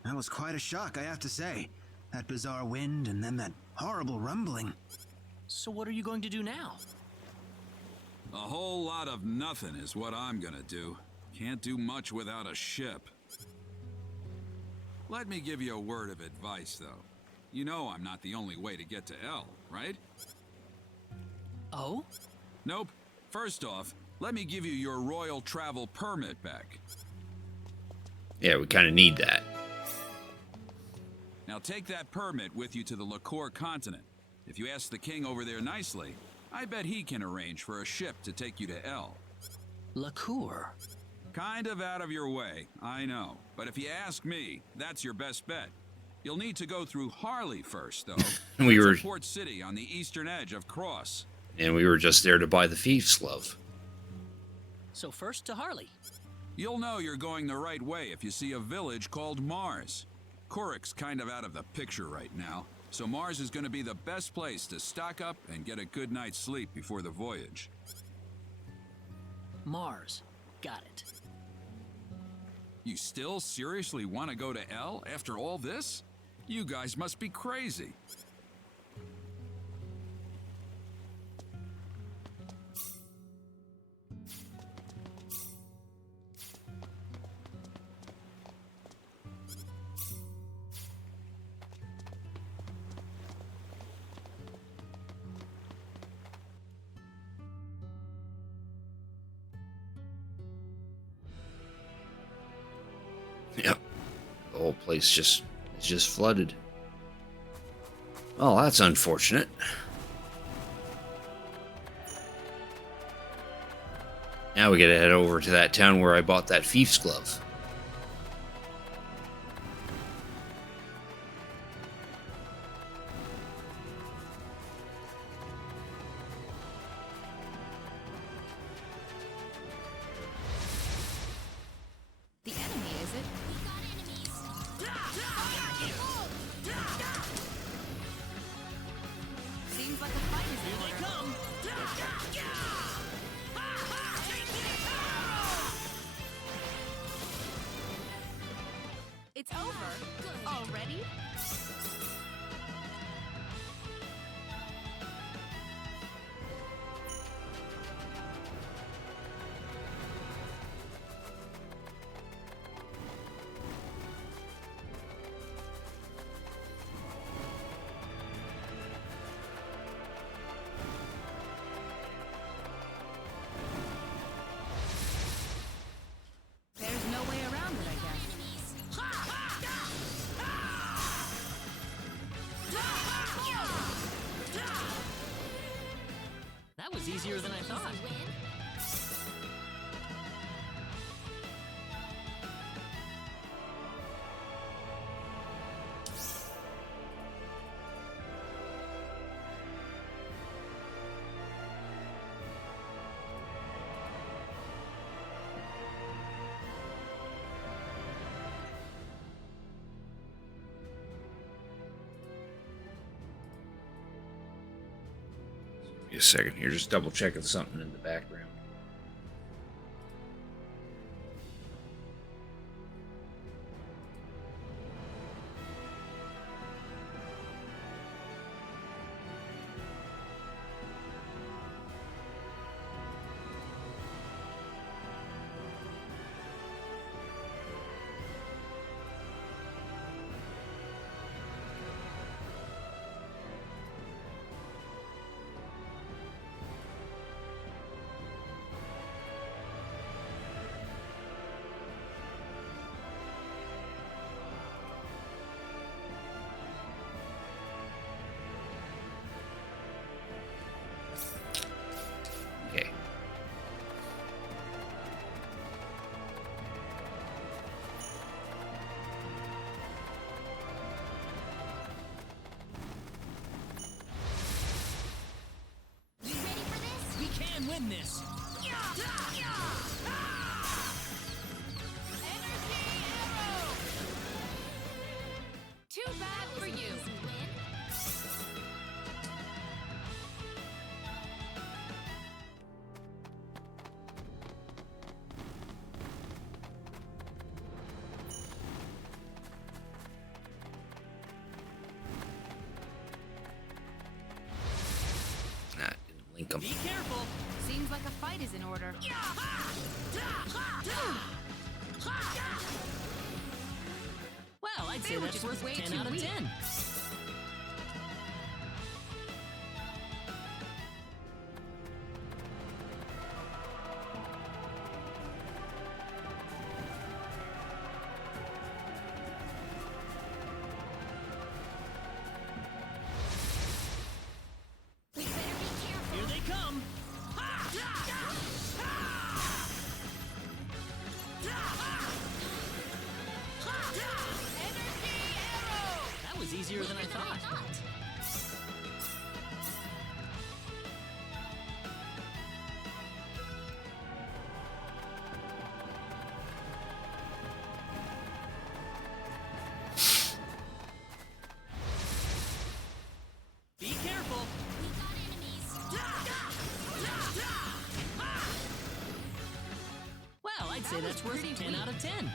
That was quite a shock, I have to say. That bizarre wind and then that horrible rumbling. So what are you going to do now? A whole lot of nothing is what I'm gonna do. Can't do much without a ship. Let me give you a word of advice, though. You know I'm not the only way to get to El, right? Oh? Nope. First off, let me give you your royal travel permit back. Yeah, we kind of need that. Now take that permit with you to the Lacour continent. If you ask the king over there nicely, I bet he can arrange for a ship to take you to El. Lacour? Kind of out of your way, I know. But if you ask me, that's your best bet. You'll need to go through Harley first, though. We were... It's a port city on the eastern edge of Cross. And we were just there to buy the thief's glove. So first to Harley. You'll know you're going the right way if you see a village called Mars. Kuruk's kind of out of the picture right now, so Mars is going to be the best place to stock up and get a good night's sleep before the voyage. Mars. Got it. You still seriously want to go to El after all this? You guys must be crazy. Yep. The whole place is just flooded. Oh, that's unfortunate. Now we gotta head over to that town where I bought that thief's glove. The enemy, is it? Seems like a fight is in order. It's over. Already? There's no way around it, I guess. That was easier than I thought. Give me a second here, just double checking something in the background. Okay. You ready for this? We can win this. Too bad for you. Easy win. Nah, didn't link them. Be careful. Seems like a fight is in order. Well, I'd They say were that's just worth way 10 too out of weak. 10. We better be careful. Here they come. That was easier than I thought. Be careful. We got enemies. Well, I'd say that's worth 10 out of 10.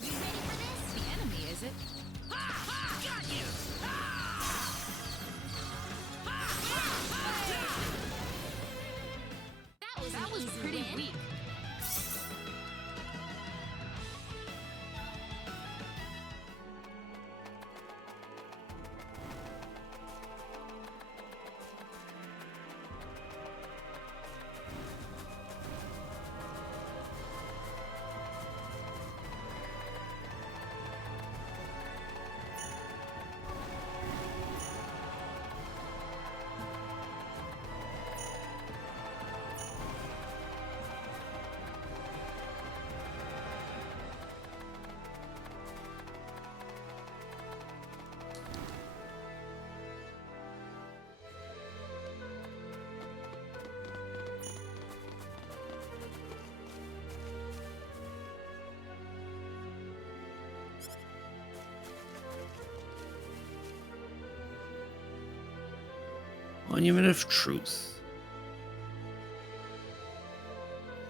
You ready for this? The enemy, is it? That was That was an easy pretty win. weak. Monument of Truth.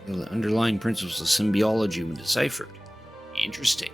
The underlying principles of symbiology were deciphered. Interesting.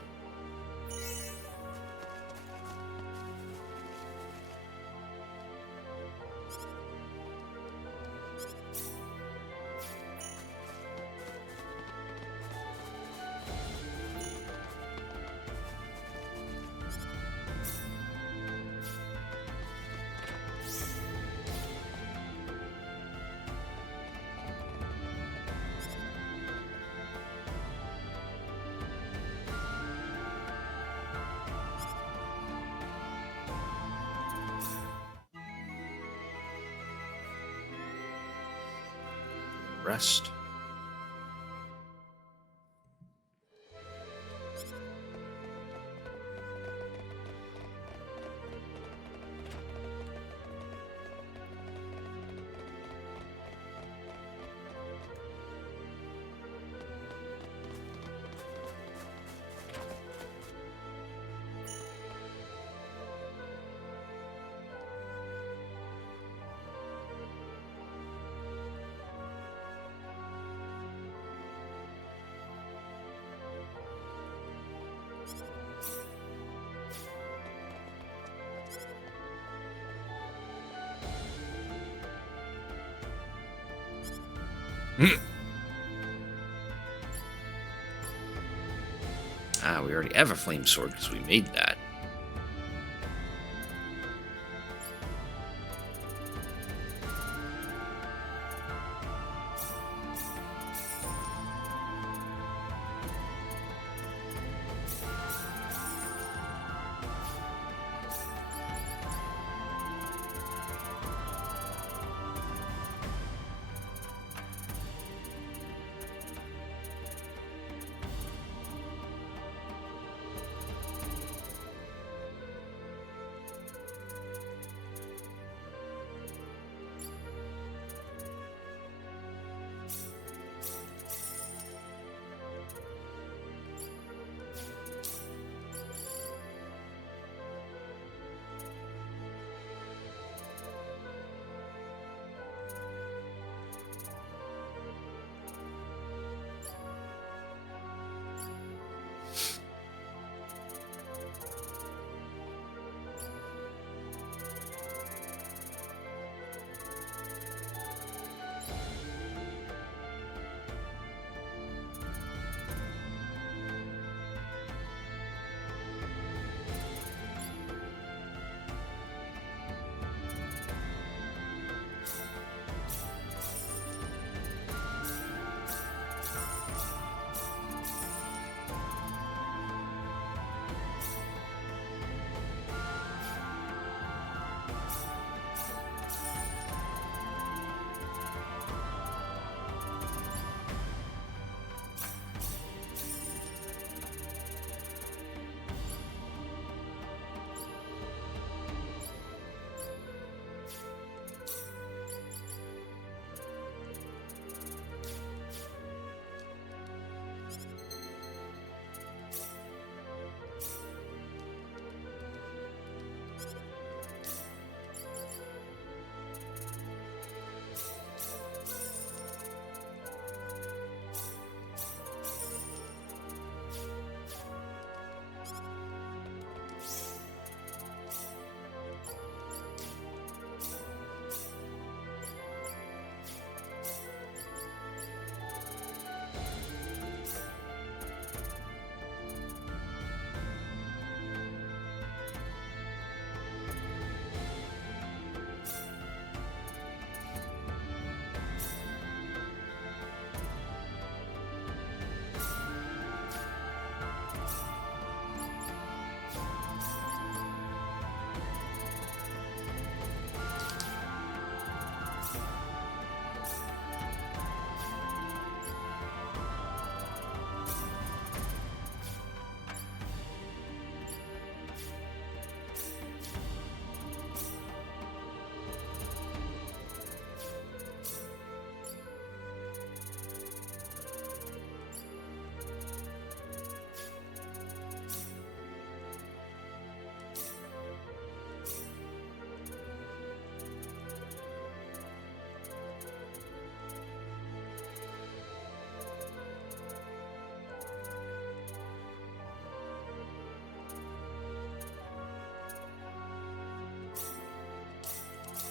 Rest. We already have a flame sword because we made that.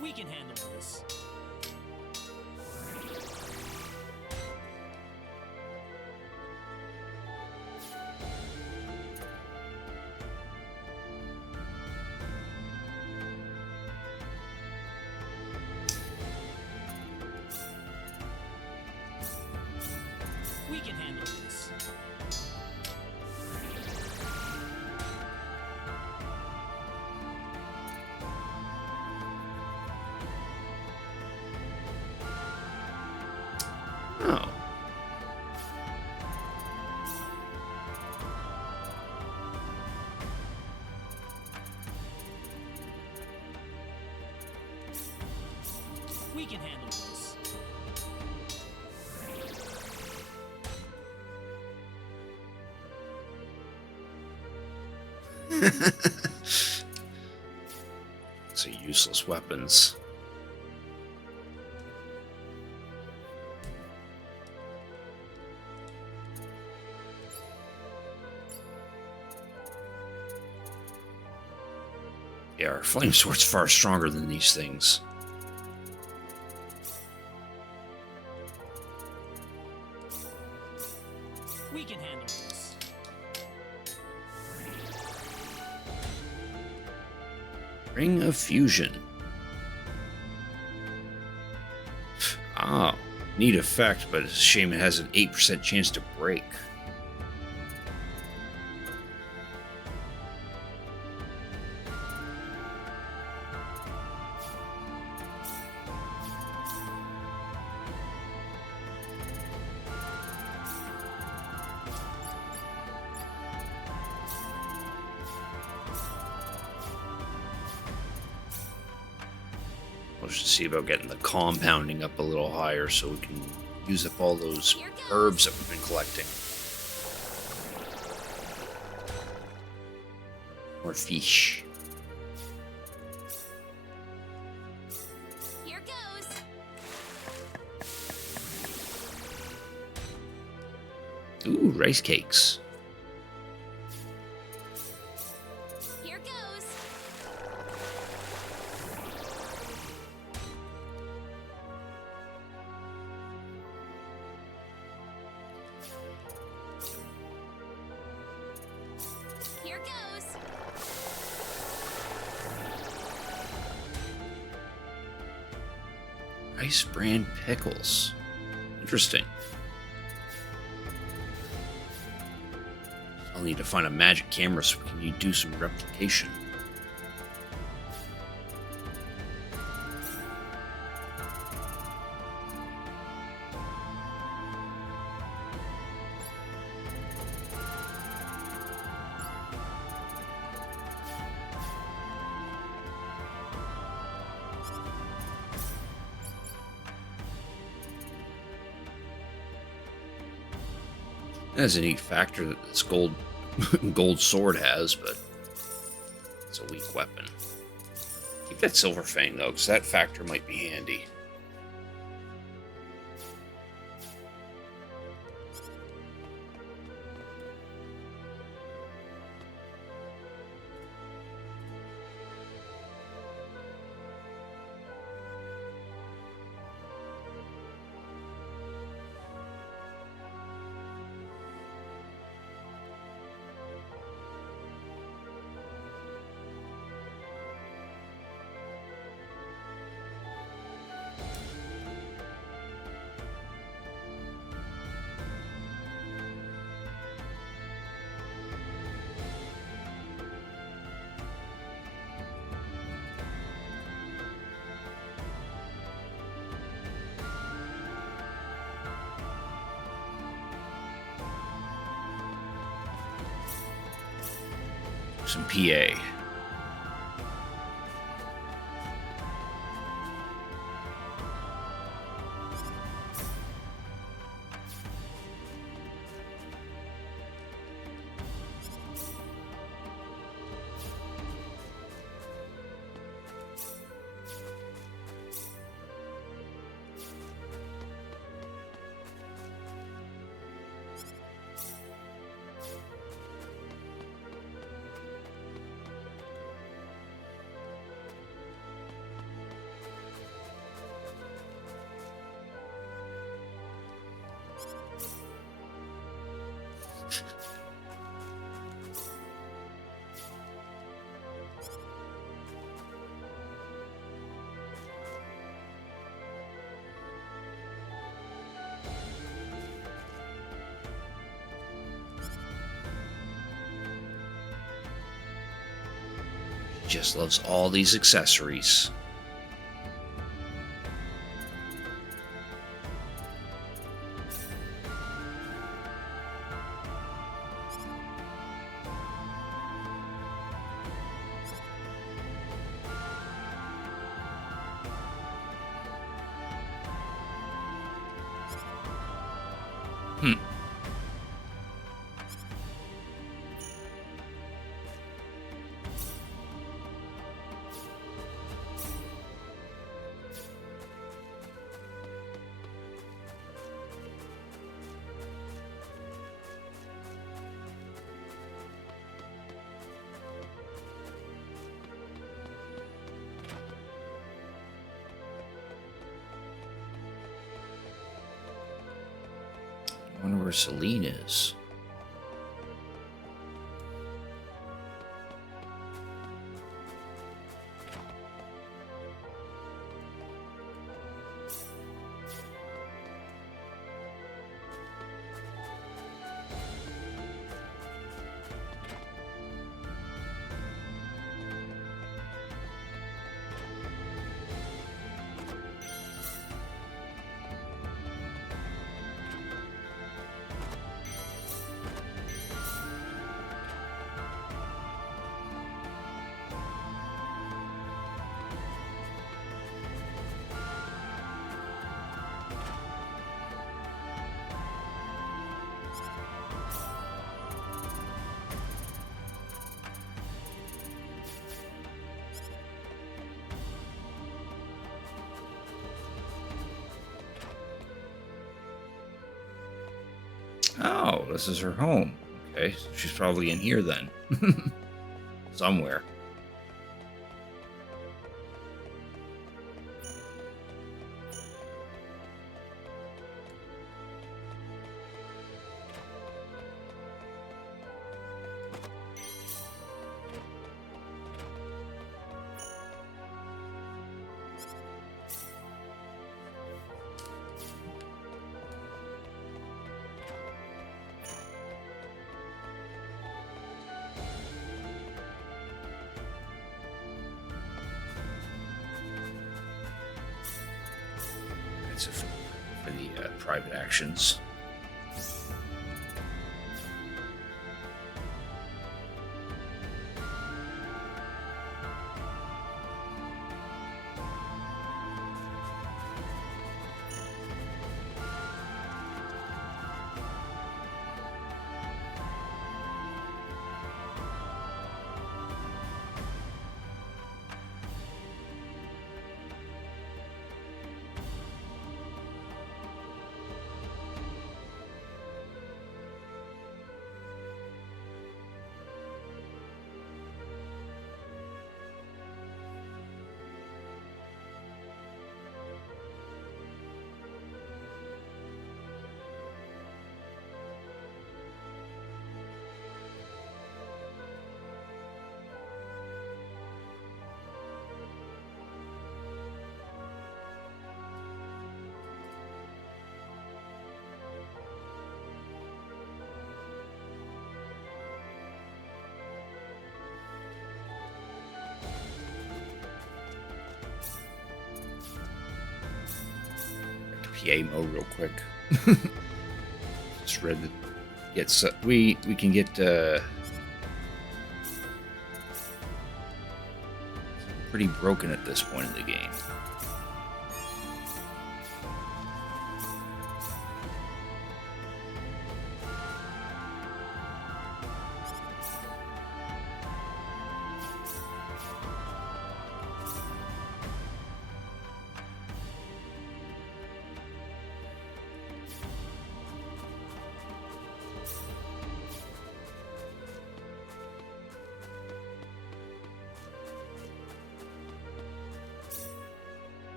We can handle this. We can handle this. Oh. We can handle this. So useless weapons. Yeah, our flame sword's far stronger than these things. We can handle this. Ring of Fusion. Oh, neat effect, but it's a shame it has an 8% chance to break. We'll just see about getting the compounding up a little higher so we can use up all those herbs that we've been collecting. More fish. Here goes. Ooh, rice cakes. Here goes. Here goes. Rice bran pickles. Interesting. I'll need to find a magic camera so we can do some replication. That's a neat factor that this gold sword has, but it's a weak weapon. Keep that silver fang though, because that factor might be handy. Some PA. He just loves all these accessories. I wonder where Celine is. Oh, this is her home. Okay, so she's probably in here then. Somewhere. That's it for the private actions. PA mode real quick. Just read that we can get pretty broken at this point in the game.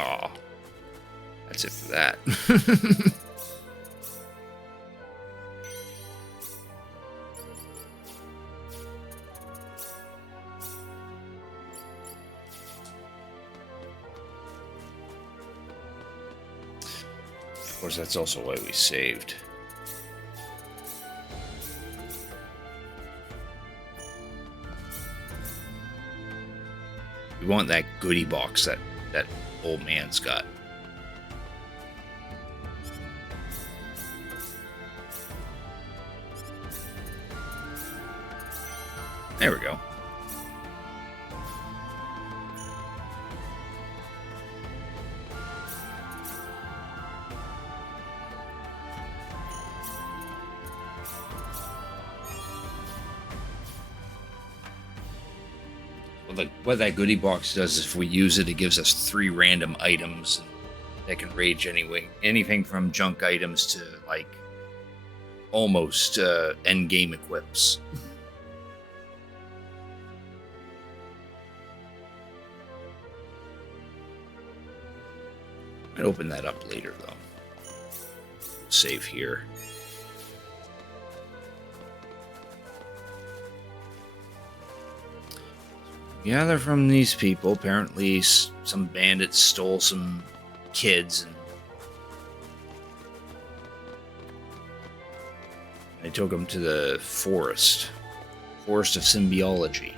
Oh, that's it for that. Of course, that's also why we saved. We want that goodie box that old man's got. There we go. What that goodie box does is if we use it, it gives us 3 random items that can range anything from junk items to like almost end game equips. I'd open that up later though. Save here. Gather from these people. Apparently, some bandits stole some kids and they took them to the forest of Symbiology.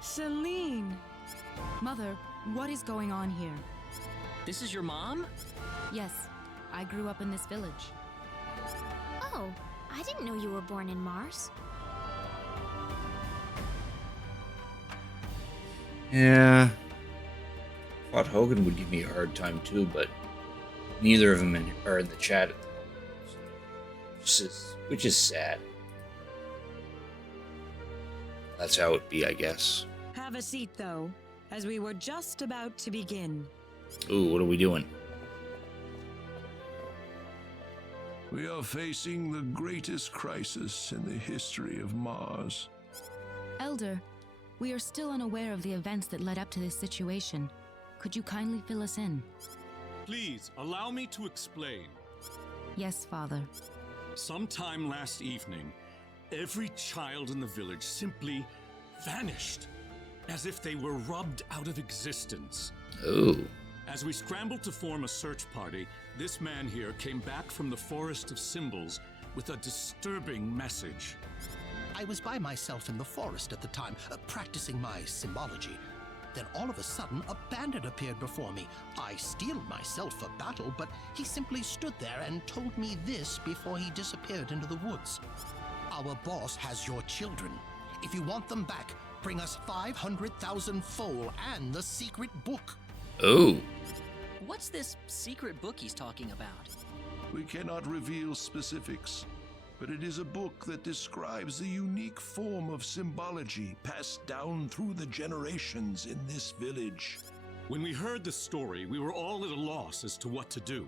Celine! Mother, what is going on here? This is your mom? Yes, I grew up in this village. Oh, I didn't know you were born in Mars. Yeah. Thought Hogan would give me a hard time too, but neither of them are in the chat, which is sad. That's how it be, I guess. Have a seat, though, as we were just about to begin. Ooh, what are we doing? We are facing the greatest crisis in the history of Mars. Elder, we are still unaware of the events that led up to this situation. Could you kindly fill us in? Please, allow me to explain. Yes, Father. Sometime last evening, every child in the village simply vanished, as if they were rubbed out of existence. Ooh. As we scrambled to form a search party, this man here came back from the Forest of Symbols with a disturbing message. I was by myself in the forest at the time, practicing my symbology. Then all of a sudden, a bandit appeared before me. I steeled myself for battle, but he simply stood there and told me this before he disappeared into the woods. Our boss has your children. If you want them back, bring us 500,000 foal and the secret book. Oh. What's this secret book he's talking about? We cannot reveal specifics, but it is a book that describes the unique form of symbology passed down through the generations in this village. When we heard the story, we were all at a loss as to what to do.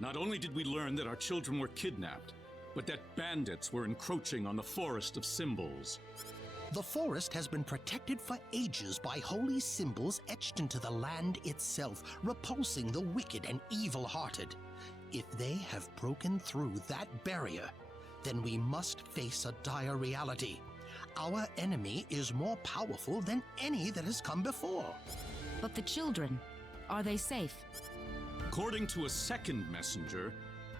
Not only did we learn that our children were kidnapped, but that bandits were encroaching on the Forest of Symbols. The forest has been protected for ages by holy symbols etched into the land itself, repulsing the wicked and evil-hearted. If they have broken through that barrier, then we must face a dire reality. Our enemy is more powerful than any that has come before. But the children, are they safe? According to a second messenger,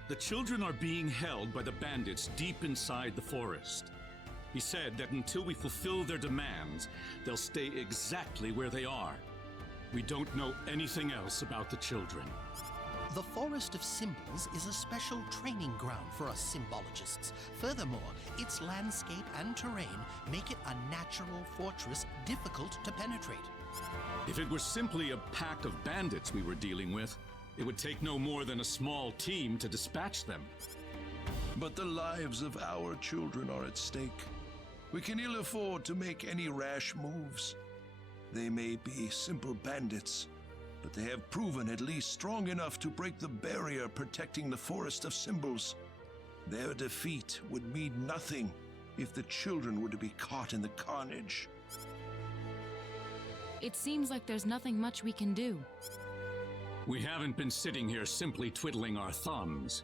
the children are being held by the bandits deep inside the forest. He said that until we fulfill their demands, they'll stay exactly where they are. We don't know anything else about the children. The Forest of Symbols is a special training ground for us symbologists. Furthermore, its landscape and terrain make it a natural fortress difficult to penetrate. If it were simply a pack of bandits we were dealing with, it would take no more than a small team to dispatch them. But the lives of our children are at stake. We can ill afford to make any rash moves. They may be simple bandits, but they have proven at least strong enough to break the barrier protecting the Forest of Symbols. Their defeat would mean nothing if the children were to be caught in the carnage. It seems like there's nothing much we can do. We haven't been sitting here simply twiddling our thumbs.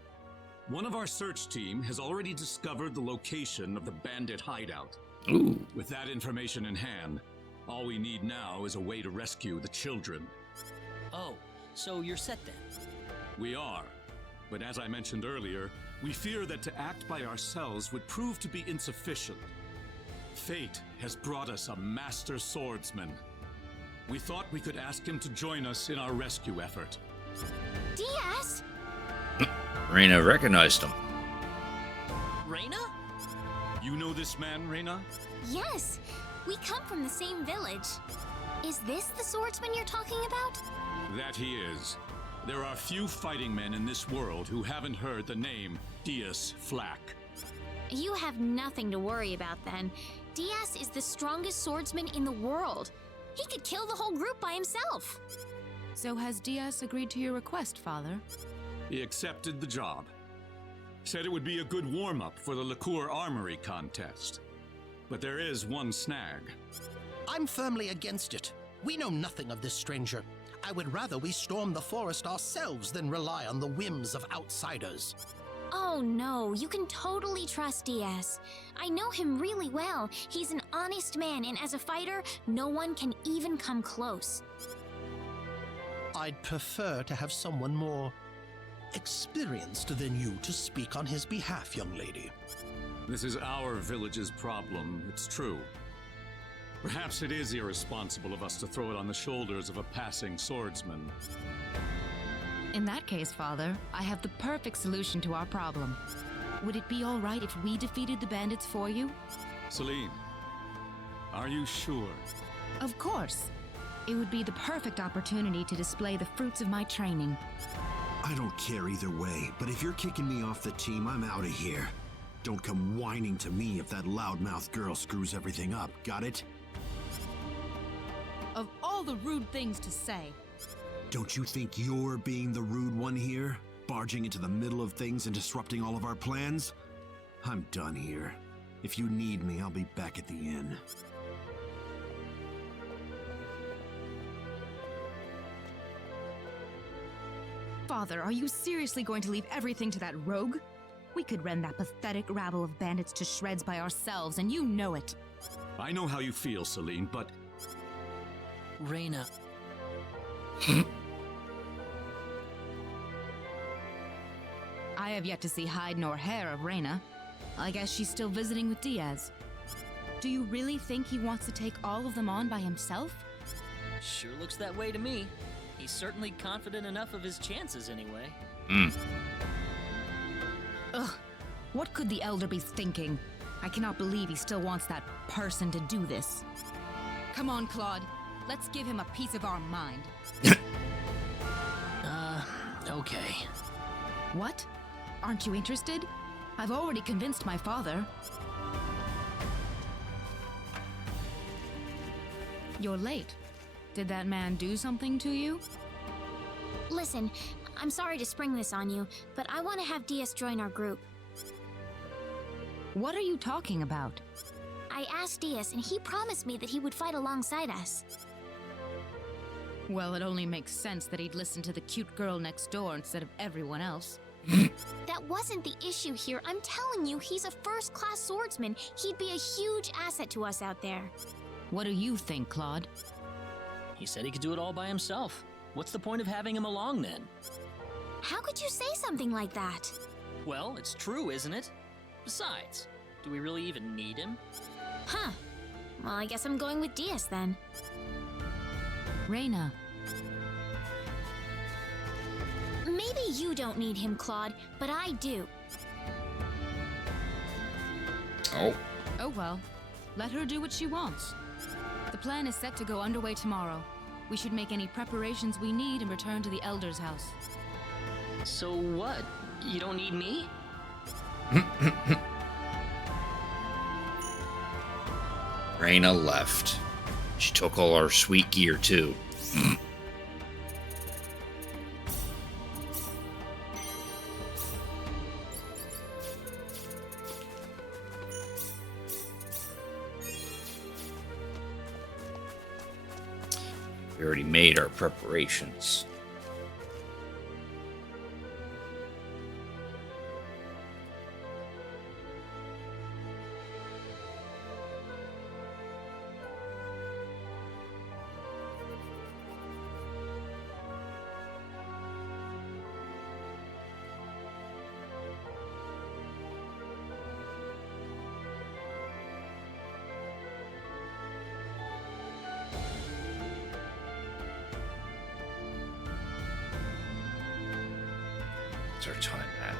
One of our search team has already discovered the location of the bandit hideout. Ooh. With that information in hand, all we need now is a way to rescue the children. Oh, so you're set then? We are. But as I mentioned earlier, we fear that to act by ourselves would prove to be insufficient. Fate has brought us a master swordsman. We thought we could ask him to join us in our rescue effort. Diaz? Reyna recognized him. Reyna? You know this man, Reyna? Yes, we come from the same village. Is this the swordsman you're talking about? That he is. There are few fighting men in this world who haven't heard the name Diaz Flack. You have nothing to worry about then. Diaz is the strongest swordsman in the world. He could kill the whole group by himself. So has Diaz agreed to your request, Father? He accepted the job. Said it would be a good warm-up for the Liqueur Armory contest. But there is one snag. I'm firmly against it. We know nothing of this stranger. I would rather we storm the forest ourselves than rely on the whims of outsiders. Oh no, you can totally trust Diaz. I know him really well. He's an honest man, and as a fighter, no one can even come close. I'd prefer to have someone more experienced than you to speak on his behalf, young lady. This is our village's problem, it's true. Perhaps it is irresponsible of us to throw it on the shoulders of a passing swordsman. In that case, Father, I have the perfect solution to our problem. Would it be all right if we defeated the bandits for you? Celine, are you sure? Of course. It would be the perfect opportunity to display the fruits of my training. I don't care either way, but if you're kicking me off the team, I'm out of here. Don't come whining to me if that loudmouth girl screws everything up, got it? Of all the rude things to say. Don't you think you're being the rude one here? Barging into the middle of things and disrupting all of our plans? I'm done here. If you need me, I'll be back at the inn. Father, are you seriously going to leave everything to that rogue? We could rend that pathetic rabble of bandits to shreds by ourselves, and you know it. I know how you feel, Celine, but... Reyna. I have yet to see hide nor hair of Reyna. I guess she's still visiting with Diaz. Do you really think he wants to take all of them on by himself? Sure looks that way to me. He's certainly confident enough of his chances anyway. Ugh, what could the Elder be thinking? I cannot believe he still wants that person to do this. Come on, Claude. Let's give him a piece of our mind. Okay. What? Aren't you interested? I've already convinced my father. You're late. Did that man do something to you? Listen, I'm sorry to spring this on you, but I want to have Diaz join our group. What are you talking about? I asked Diaz, and he promised me that he would fight alongside us. Well, it only makes sense that he'd listen to the cute girl next door instead of everyone else. That wasn't the issue here. I'm telling you, he's a first-class swordsman. He'd be a huge asset to us out there. What do you think, Claude? He said he could do it all by himself. What's the point of having him along then? How could you say something like that? Well, it's true, isn't it? Besides, do we really even need him? Huh. Well, I guess I'm going with Diaz then. Reyna. Maybe you don't need him, Claude, but I do. Oh. Oh well. Let her do what she wants. The plan is set to go underway tomorrow. We should make any preparations we need and return to the Elder's house. So what? You don't need me? Reyna left. She took all our sweet gear too. We already made our preparations. What's our time at?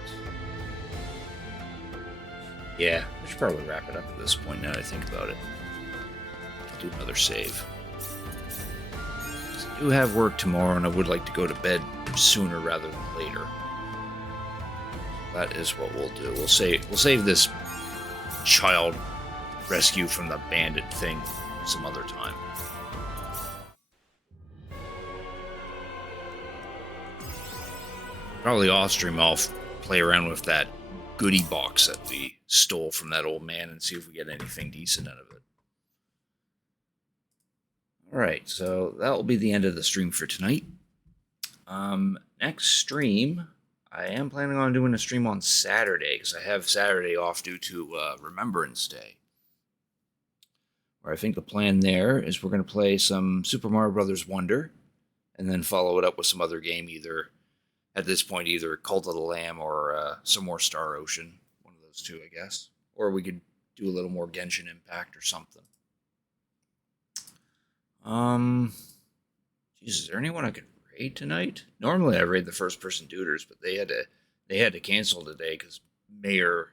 Yeah, we should probably wrap it up at this point now that I think about it. I'll do another save. I do have work tomorrow, and I would like to go to bed sooner rather than later. That is what we'll do. We'll save this child rescue from the bandit thing some other time. Probably off stream I'll play around with that goodie box that we stole from that old man and see if we get anything decent out of it. Alright, so that will be the end of the stream for tonight. Next stream, I am planning on doing a stream on Saturday, because I have Saturday off due to Remembrance Day. Where I think the plan there is we're going to play some Super Mario Bros. Wonder, and then follow it up with some other game, at this point, either Cult of the Lamb or some more Star Ocean. One of those two, I guess. Or we could do a little more Genshin Impact or something. Jesus, is there anyone I could raid tonight? Normally I raid the first-person duders, but they had to cancel today because Mayor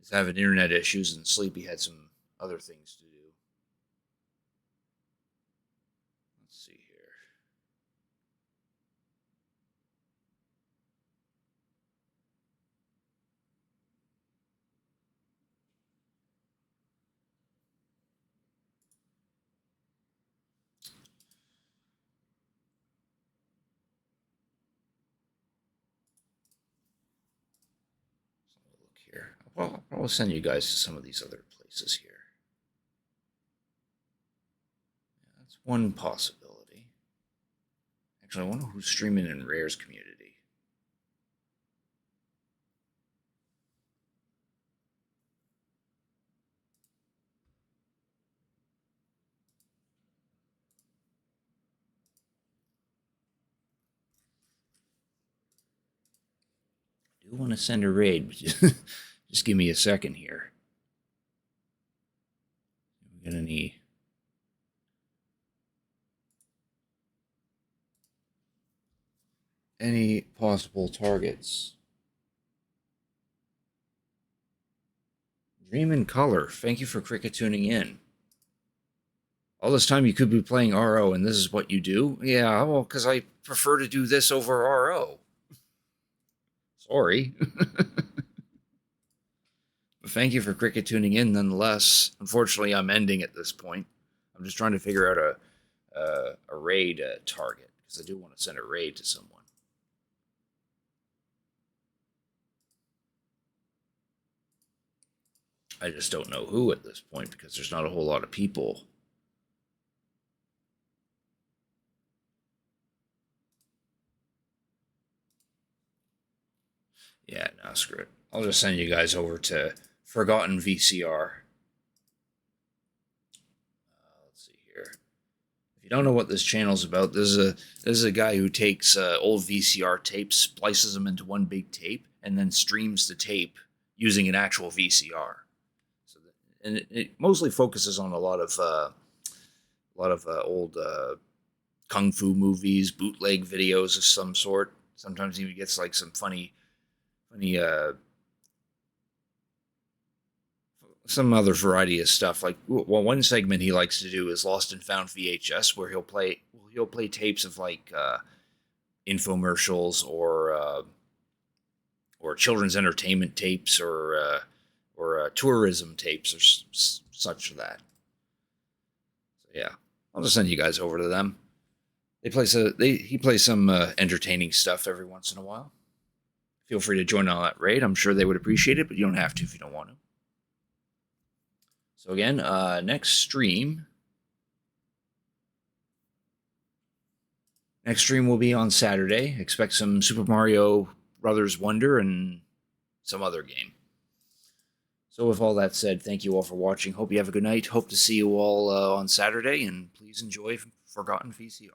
is having internet issues and Sleepy had some other things to do. Let's see here. Well, I'll send you guys to some of these other places here. Yeah, that's one possibility. Actually, I wonder who's streaming in Rare's community. I do want to send a raid, but just give me a second here. We got any possible targets? Dream in Color. Thank you for cricket tuning in. All this time you could be playing RO, and this is what you do? Yeah, well, because I prefer to do this over RO. Sorry. But thank you for cricket tuning in nonetheless. Unfortunately, I'm ending at this point. I'm just trying to figure out a raid target, because I do want to send a raid to someone. I just don't know who at this point, because there's not a whole lot of people. Yeah, no, screw it. I'll just send you guys over to Forgotten VCR. Let's see here. If you don't know what this channel's about, this is a guy who takes old VCR tapes, splices them into one big tape, and then streams the tape using an actual VCR. So it mostly focuses on a lot of old kung fu movies, bootleg videos of some sort. Sometimes he even gets like some funny some other variety of stuff. Like, well, one segment he likes to do is Lost and Found VHS, where he'll play tapes of like infomercials or children's entertainment tapes or tourism tapes or such for that. So yeah, I'll just send you guys over to them. He plays some entertaining stuff every once in a while. Feel free to join on that raid. I'm sure they would appreciate it, but you don't have to if you don't want to. So again, next stream will be on Saturday. Expect some Super Mario Bros. Wonder and some other game. So with all that said, thank you all for watching. Hope you have a good night. Hope to see you all on Saturday, and please enjoy Forgotten VCR.